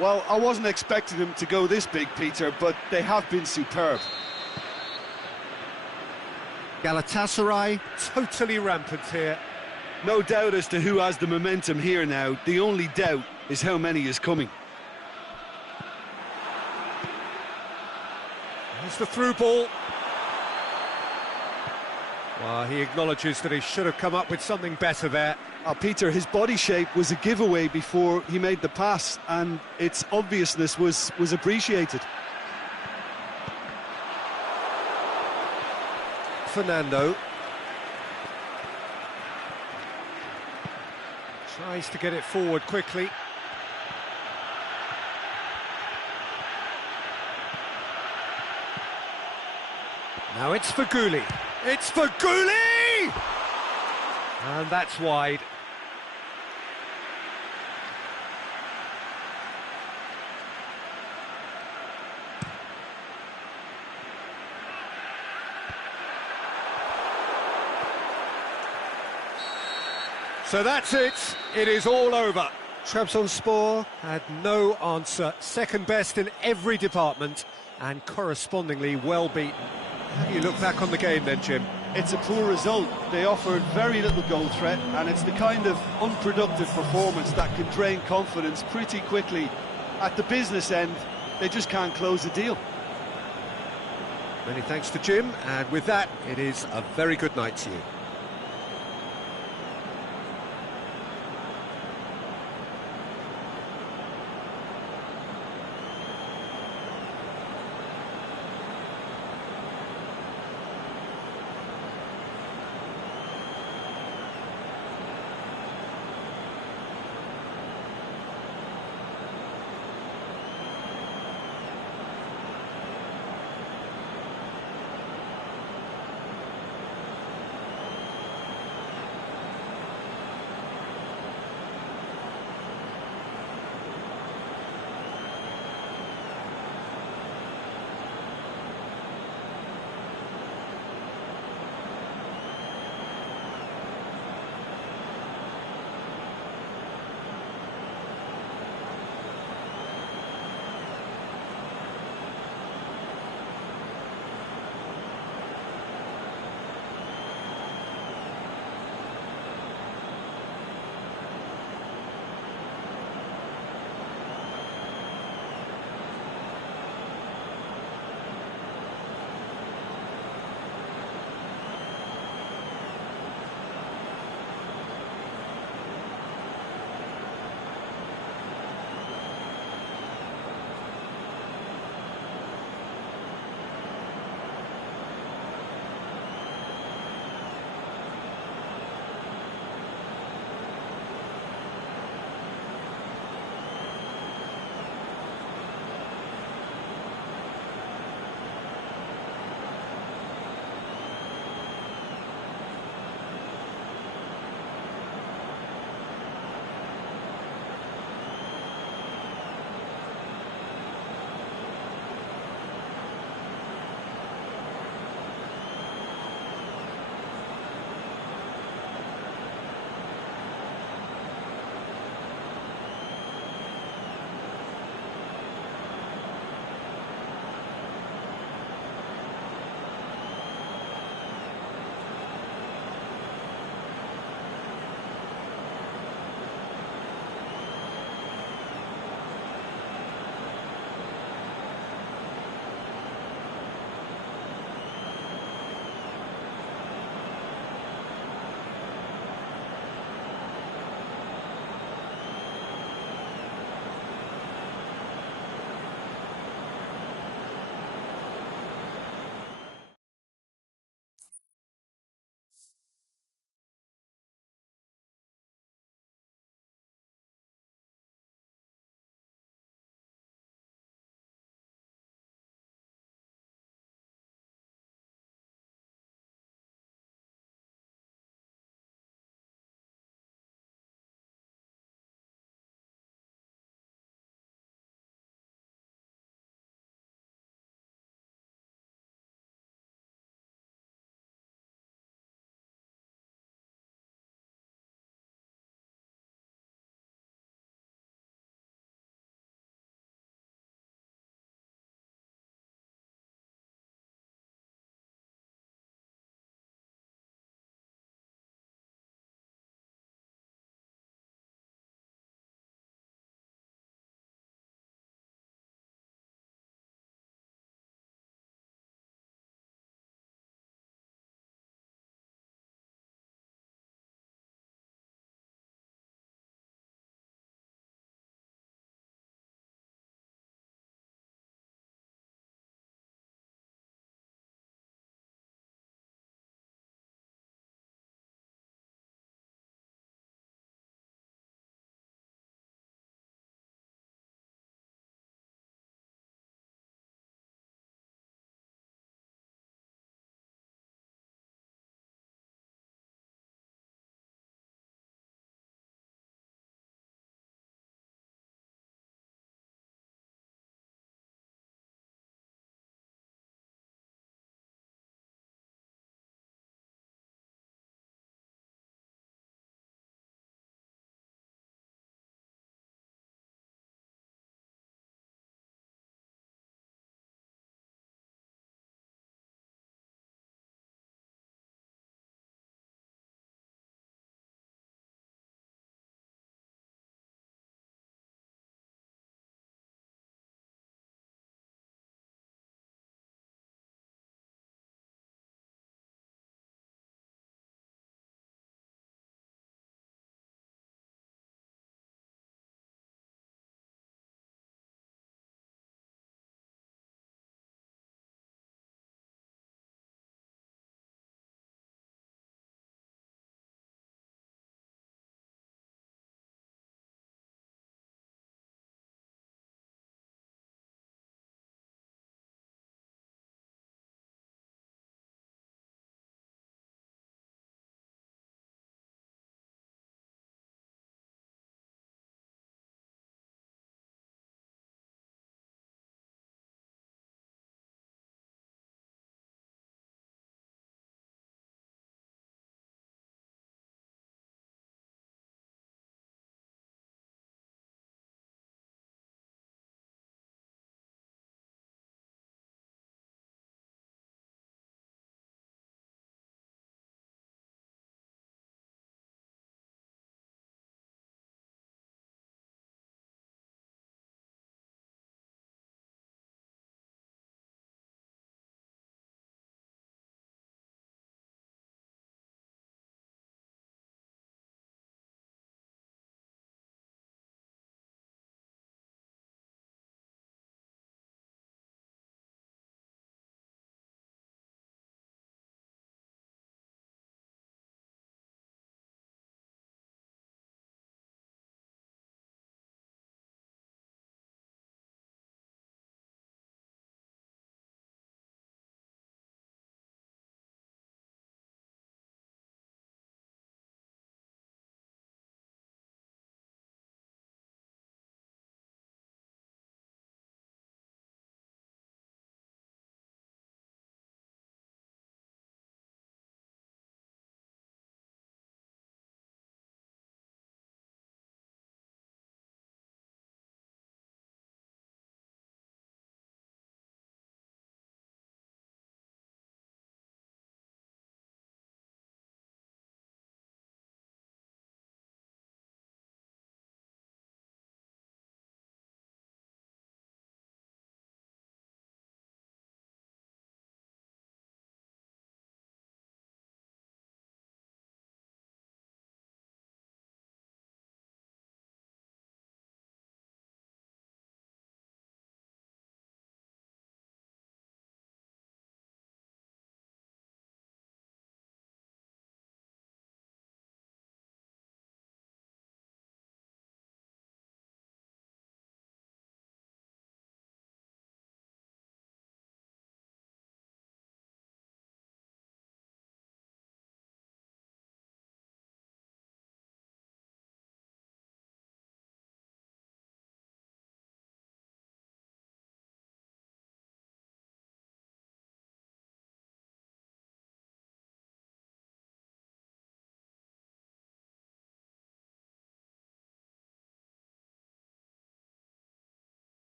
Well, I wasn't expecting them to go this big, Peter, but they have been superb. Galatasaray totally rampant here. No doubt as to who has the momentum here now. The only doubt is how many is coming. There's the through ball. Well, he acknowledges that he should have come up with something better there. Peter, his body shape was a giveaway before he made the pass, and its obviousness was appreciated. Fernando. Tries to get it forward quickly. Now it's for Gulli. It's for Gulli! And that's wide. So that's it. It is all over. Trabzonspor had no answer. Second best in every department and correspondingly well beaten. How do you look back on the game then, Jim? It's a poor result. They offered very little goal threat, and it's the kind of unproductive performance that can drain confidence pretty quickly. At the business end, they just can't close the deal. Many thanks to Jim, and with that, it is a very good night to you.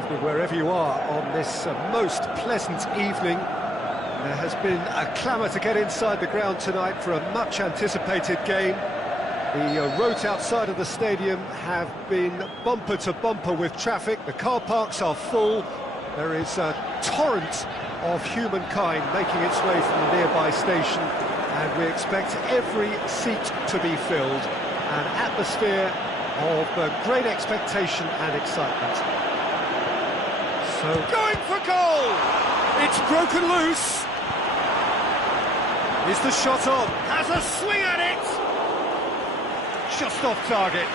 evening wherever you are on this most pleasant evening. There has been a clamour to get inside the ground tonight for a much-anticipated game. The roads outside of the stadium have been bumper to bumper with traffic. The car parks are full. There is a torrent of humankind making its way from the nearby station, and we expect every seat to be filled. An atmosphere of great expectation and excitement. So, going for goal! It's broken loose. Is the shot on? Has a swing at it! Just off target.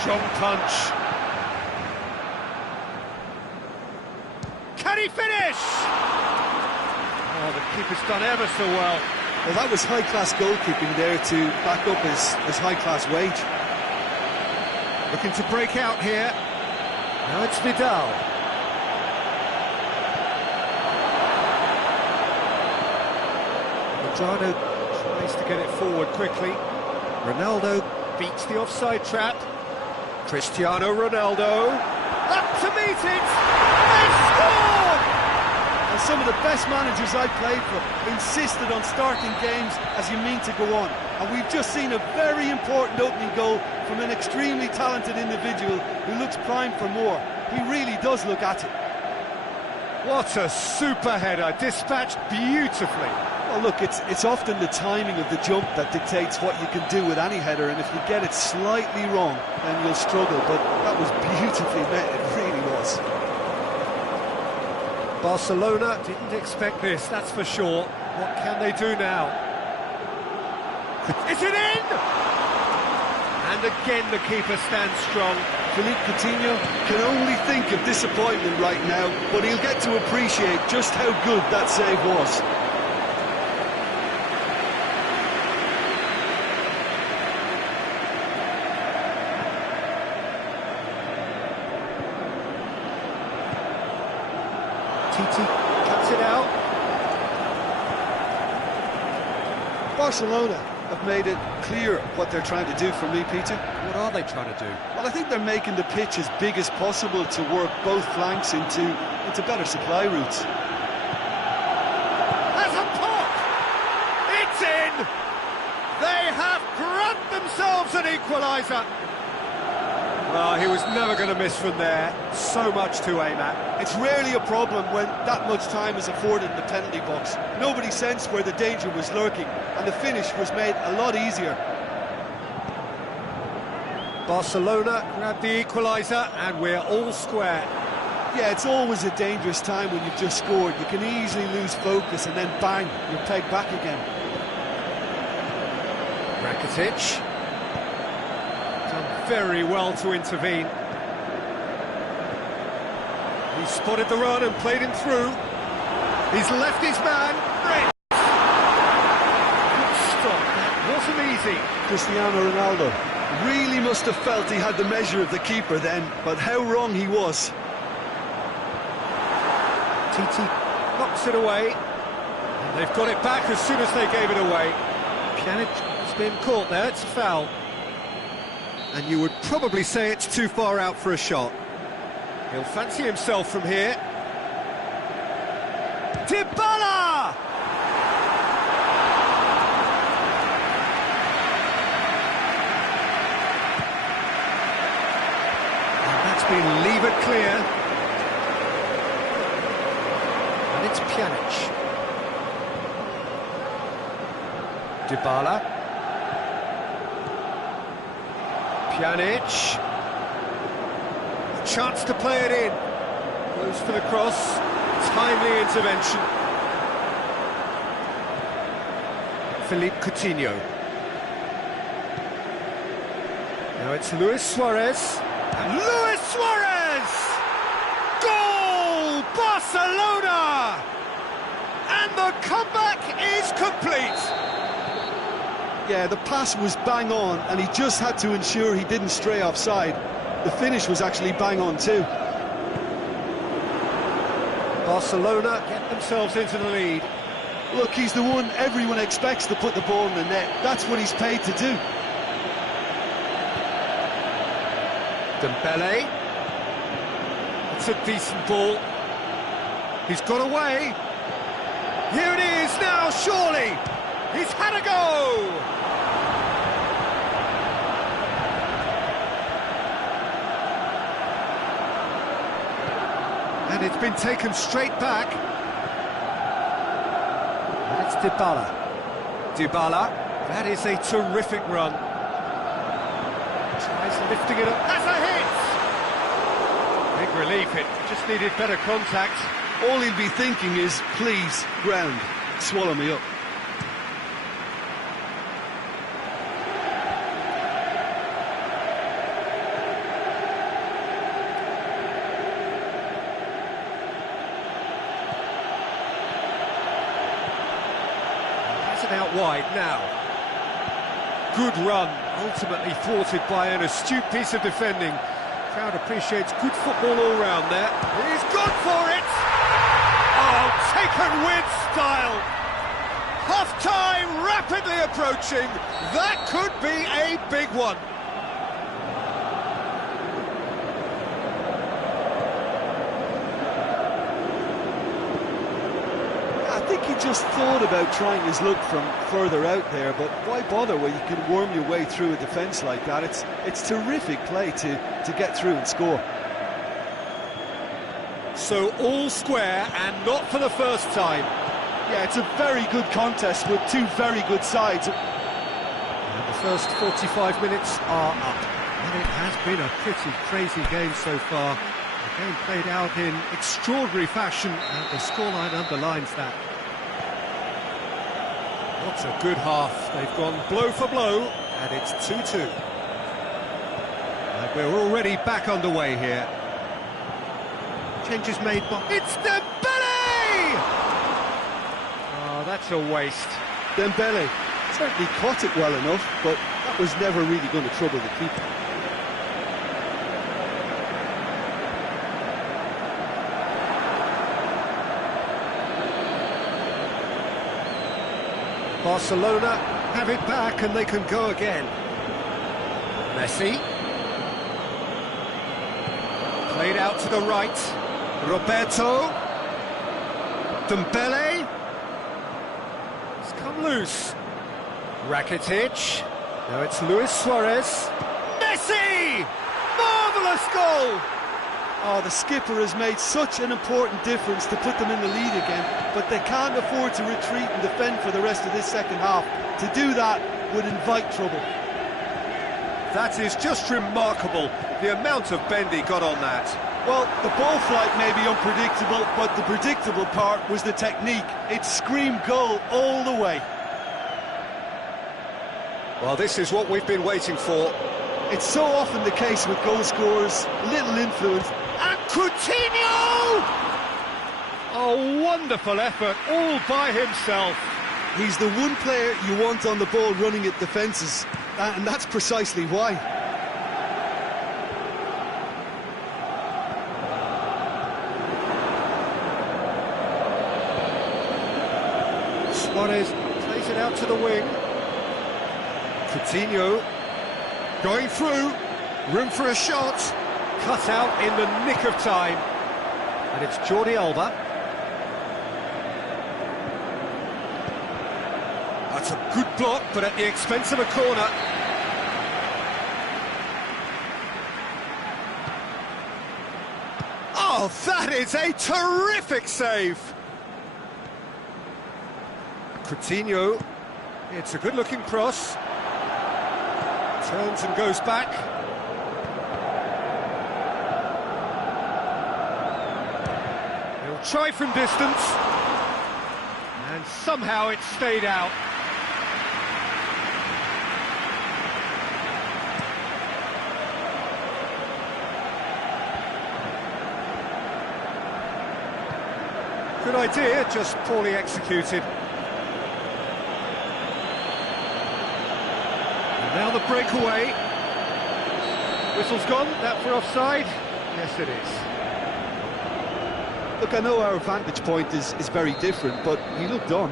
Strong punch. Can he finish? Oh, the keeper's done ever so well. Well, that was high-class goalkeeping there to back up his high-class wage. Looking to break out here. Now it's Vidal. Medrano tries to get it forward quickly. Ronaldo beats the offside trap. Cristiano Ronaldo. Up to meet it! They've scored! And some of the best managers I played for insisted on starting games as you mean to go on. And we've just seen a very important opening goal from an extremely talented individual who looks primed for more. He really does look at it. What a super header, dispatched beautifully. Well, look, it's often the timing of the jump that dictates what you can do with any header, and if you get it slightly wrong, then you'll struggle. But that was beautifully met, it really was. Barcelona didn't expect this, that's for sure. What can they do now? Is it in? And again the keeper stands strong. Philippe Coutinho can only think of disappointment right now, but he'll get to appreciate just how good that save was. Titi cuts it out. Barcelona have made it clear what they're trying to do for me, Peter. What are they trying to do? Well, I think they're making the pitch as big as possible to work both flanks into better supply routes. There's a pop! It's in! They have grabbed themselves an equaliser. Well, he was never going to miss from there. So much to aim at. It's rarely a problem when that much time is afforded in the penalty box. Nobody sensed where the danger was lurking, and the finish was made a lot easier. Barcelona grabbed the equaliser, and we're all square. Yeah, it's always a dangerous time when you've just scored. You can easily lose focus, and then bang, you're pegged back again. Rakitic. Done very well to intervene. He spotted the run and played him through. He's left his man. Great. Good stop. That wasn't easy. Cristiano Ronaldo really must have felt he had the measure of the keeper then, but how wrong he was. Titi knocks it away. And they've got it back as soon as they gave it away. Pjanic has been caught there. It's a foul. And you would probably say it's too far out for a shot. He'll fancy himself from here. Dybala! And that's been levered clear. And it's Pjanic. Dybala. Pjanic. A chance to play it in. Goes for the cross. Timely intervention. Philippe Coutinho. Now it's Luis Suarez. And Luis Suarez! Goal! Barcelona! And the comeback is complete. Yeah, the pass was bang on, and he just had to ensure he didn't stray offside. The finish was actually bang on too. Barcelona get themselves into the lead. Look, he's the one everyone expects to put the ball in the net. That's what he's paid to do. Dembele. It's a decent ball. He's got away. Here it is now, surely. He's had a go. And it's been taken straight back. And it's Dybala. Dybala, that is a terrific run. Tries lifting it up. That's a hit! Big relief, it just needed better contact. All he'll be thinking is, please, ground, swallow me up. Out wide now. Good run, ultimately thwarted by an astute piece of defending. Crowd appreciates good football all round there. He's gone for it! Oh, taken with style! Half-time rapidly approaching. That could be a big one. I think he just thought about trying his luck from further out there, but why bother when you can worm your way through a defence like that? It's terrific play to get through and score. So all square, and not for the first time. Yeah, it's a very good contest with two very good sides. And the first 45 minutes are up. And it has been a pretty crazy game so far. The game played out in extraordinary fashion, and the scoreline underlines that. What a good half. They've gone blow for blow, and it's 2-2. And we're already back underway here. Changes made by... It's Dembele! Oh, that's a waste. Dembele certainly caught it well enough, but that was never really going to trouble the keeper. Barcelona have it back and they can go again. Messi. Played out to the right. Roberto. Dembele. It's come loose. Rakitic. Now it's Luis Suarez. Messi! Marvellous goal! Oh, the skipper has made such an important difference to put them in the lead again, but they can't afford to retreat and defend for the rest of this second half. To do that would invite trouble. That is just remarkable, the amount of bend he got on that. Well, the ball flight may be unpredictable, but the predictable part was the technique. It screamed goal all the way. Well, this is what we've been waiting for. It's so often the case with goal scorers, little influence. And Coutinho! Oh, wonderful effort, all by himself. He's the one player you want on the ball running at defences, and that's precisely why. Suarez plays it out to the wing. Coutinho going through, room for a shot, cut out in the nick of time. And it's Jordi Alba. That's a good block, but at the expense of a corner. Oh, that is a terrific save! Coutinho, it's a good-looking cross. Turns and goes back. He'll try from distance. And somehow it stayed out. Good idea, just poorly executed. Now the breakaway. Whistle's gone, that for offside? Yes, it is. Look, I know our vantage point is very different, but he looked on.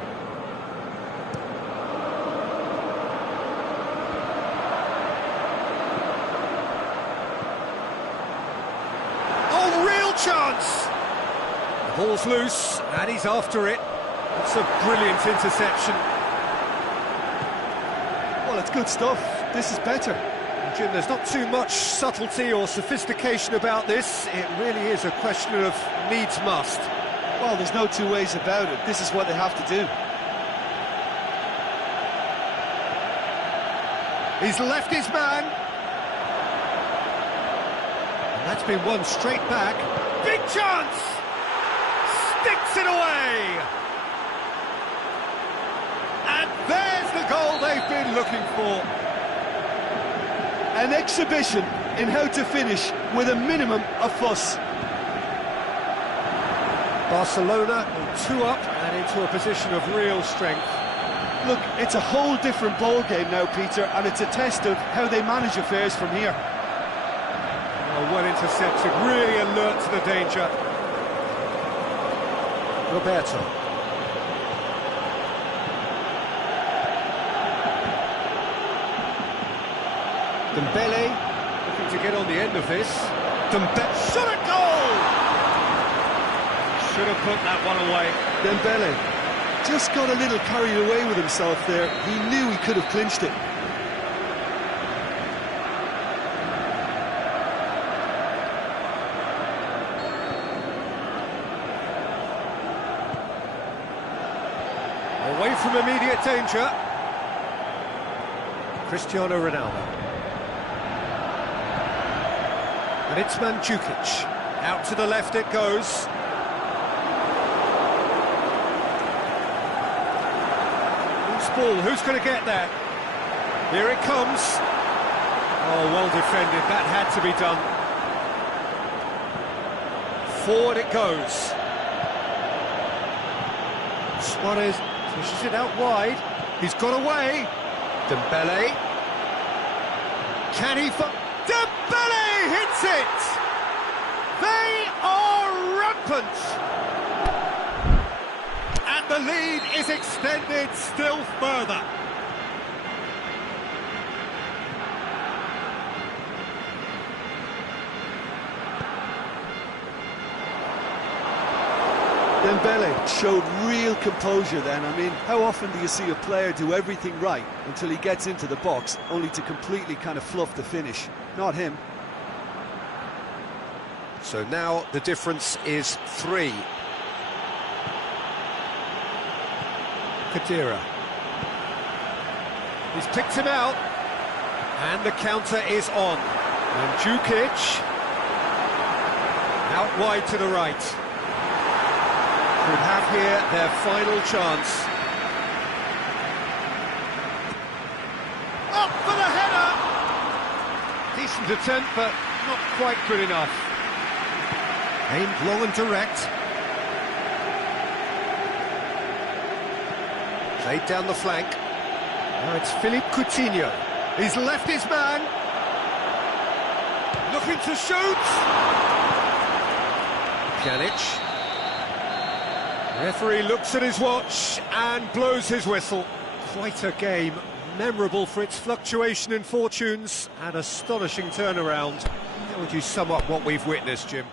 Oh, real chance! The ball's loose, and he's after it. It's a brilliant interception. Well, it's good stuff. This is better. Jim, there's not too much subtlety or sophistication about this. It really is a question of needs must. Well, there's no two ways about it. This is what they have to do. He's left his man. And that's been won straight back. Big chance! Sticks it away! And there's the goal they've been looking for. An exhibition in how to finish with a minimum of fuss. Barcelona 2 up and into a position of real strength. Look, it's a whole different ball game now, Peter, and it's a test of how they manage affairs from here. Oh, well intercepted, really alert to the danger. Roberto. Dembele, looking to get on the end of this. Dembele, shot at goal! Should have put that one away. Dembele just got a little carried away with himself there. He knew he could have clinched it. Away from immediate danger. Cristiano Ronaldo. And it's Mandzukic. Out to the left it goes. Loose ball, who's going to get that? Here it comes. Oh, well defended, that had to be done. Forward it goes. Suarez pushes it out wide. He's got away. Dembele. Can he... Dembele hits it! They are rampant! And the lead is extended still further. Dembele showed real composure then. I mean, how often do you see a player do everything right until he gets into the box, only to completely kind of fluff the finish? Not him. So now the difference is 3. Kadira. He's picked him out. And the counter is on. Mandzukic. Out wide to the right. Could have here their final chance. Up for the header! Decent attempt, but not quite good enough. Aimed long and direct. Played down the flank. Now it's Philippe Coutinho. He's left his man. Looking to shoot! Pjanic. Referee looks at his watch and blows his whistle. Quite a game, memorable for its fluctuation in fortunes and astonishing turnaround. How would you sum up what we've witnessed, Jim?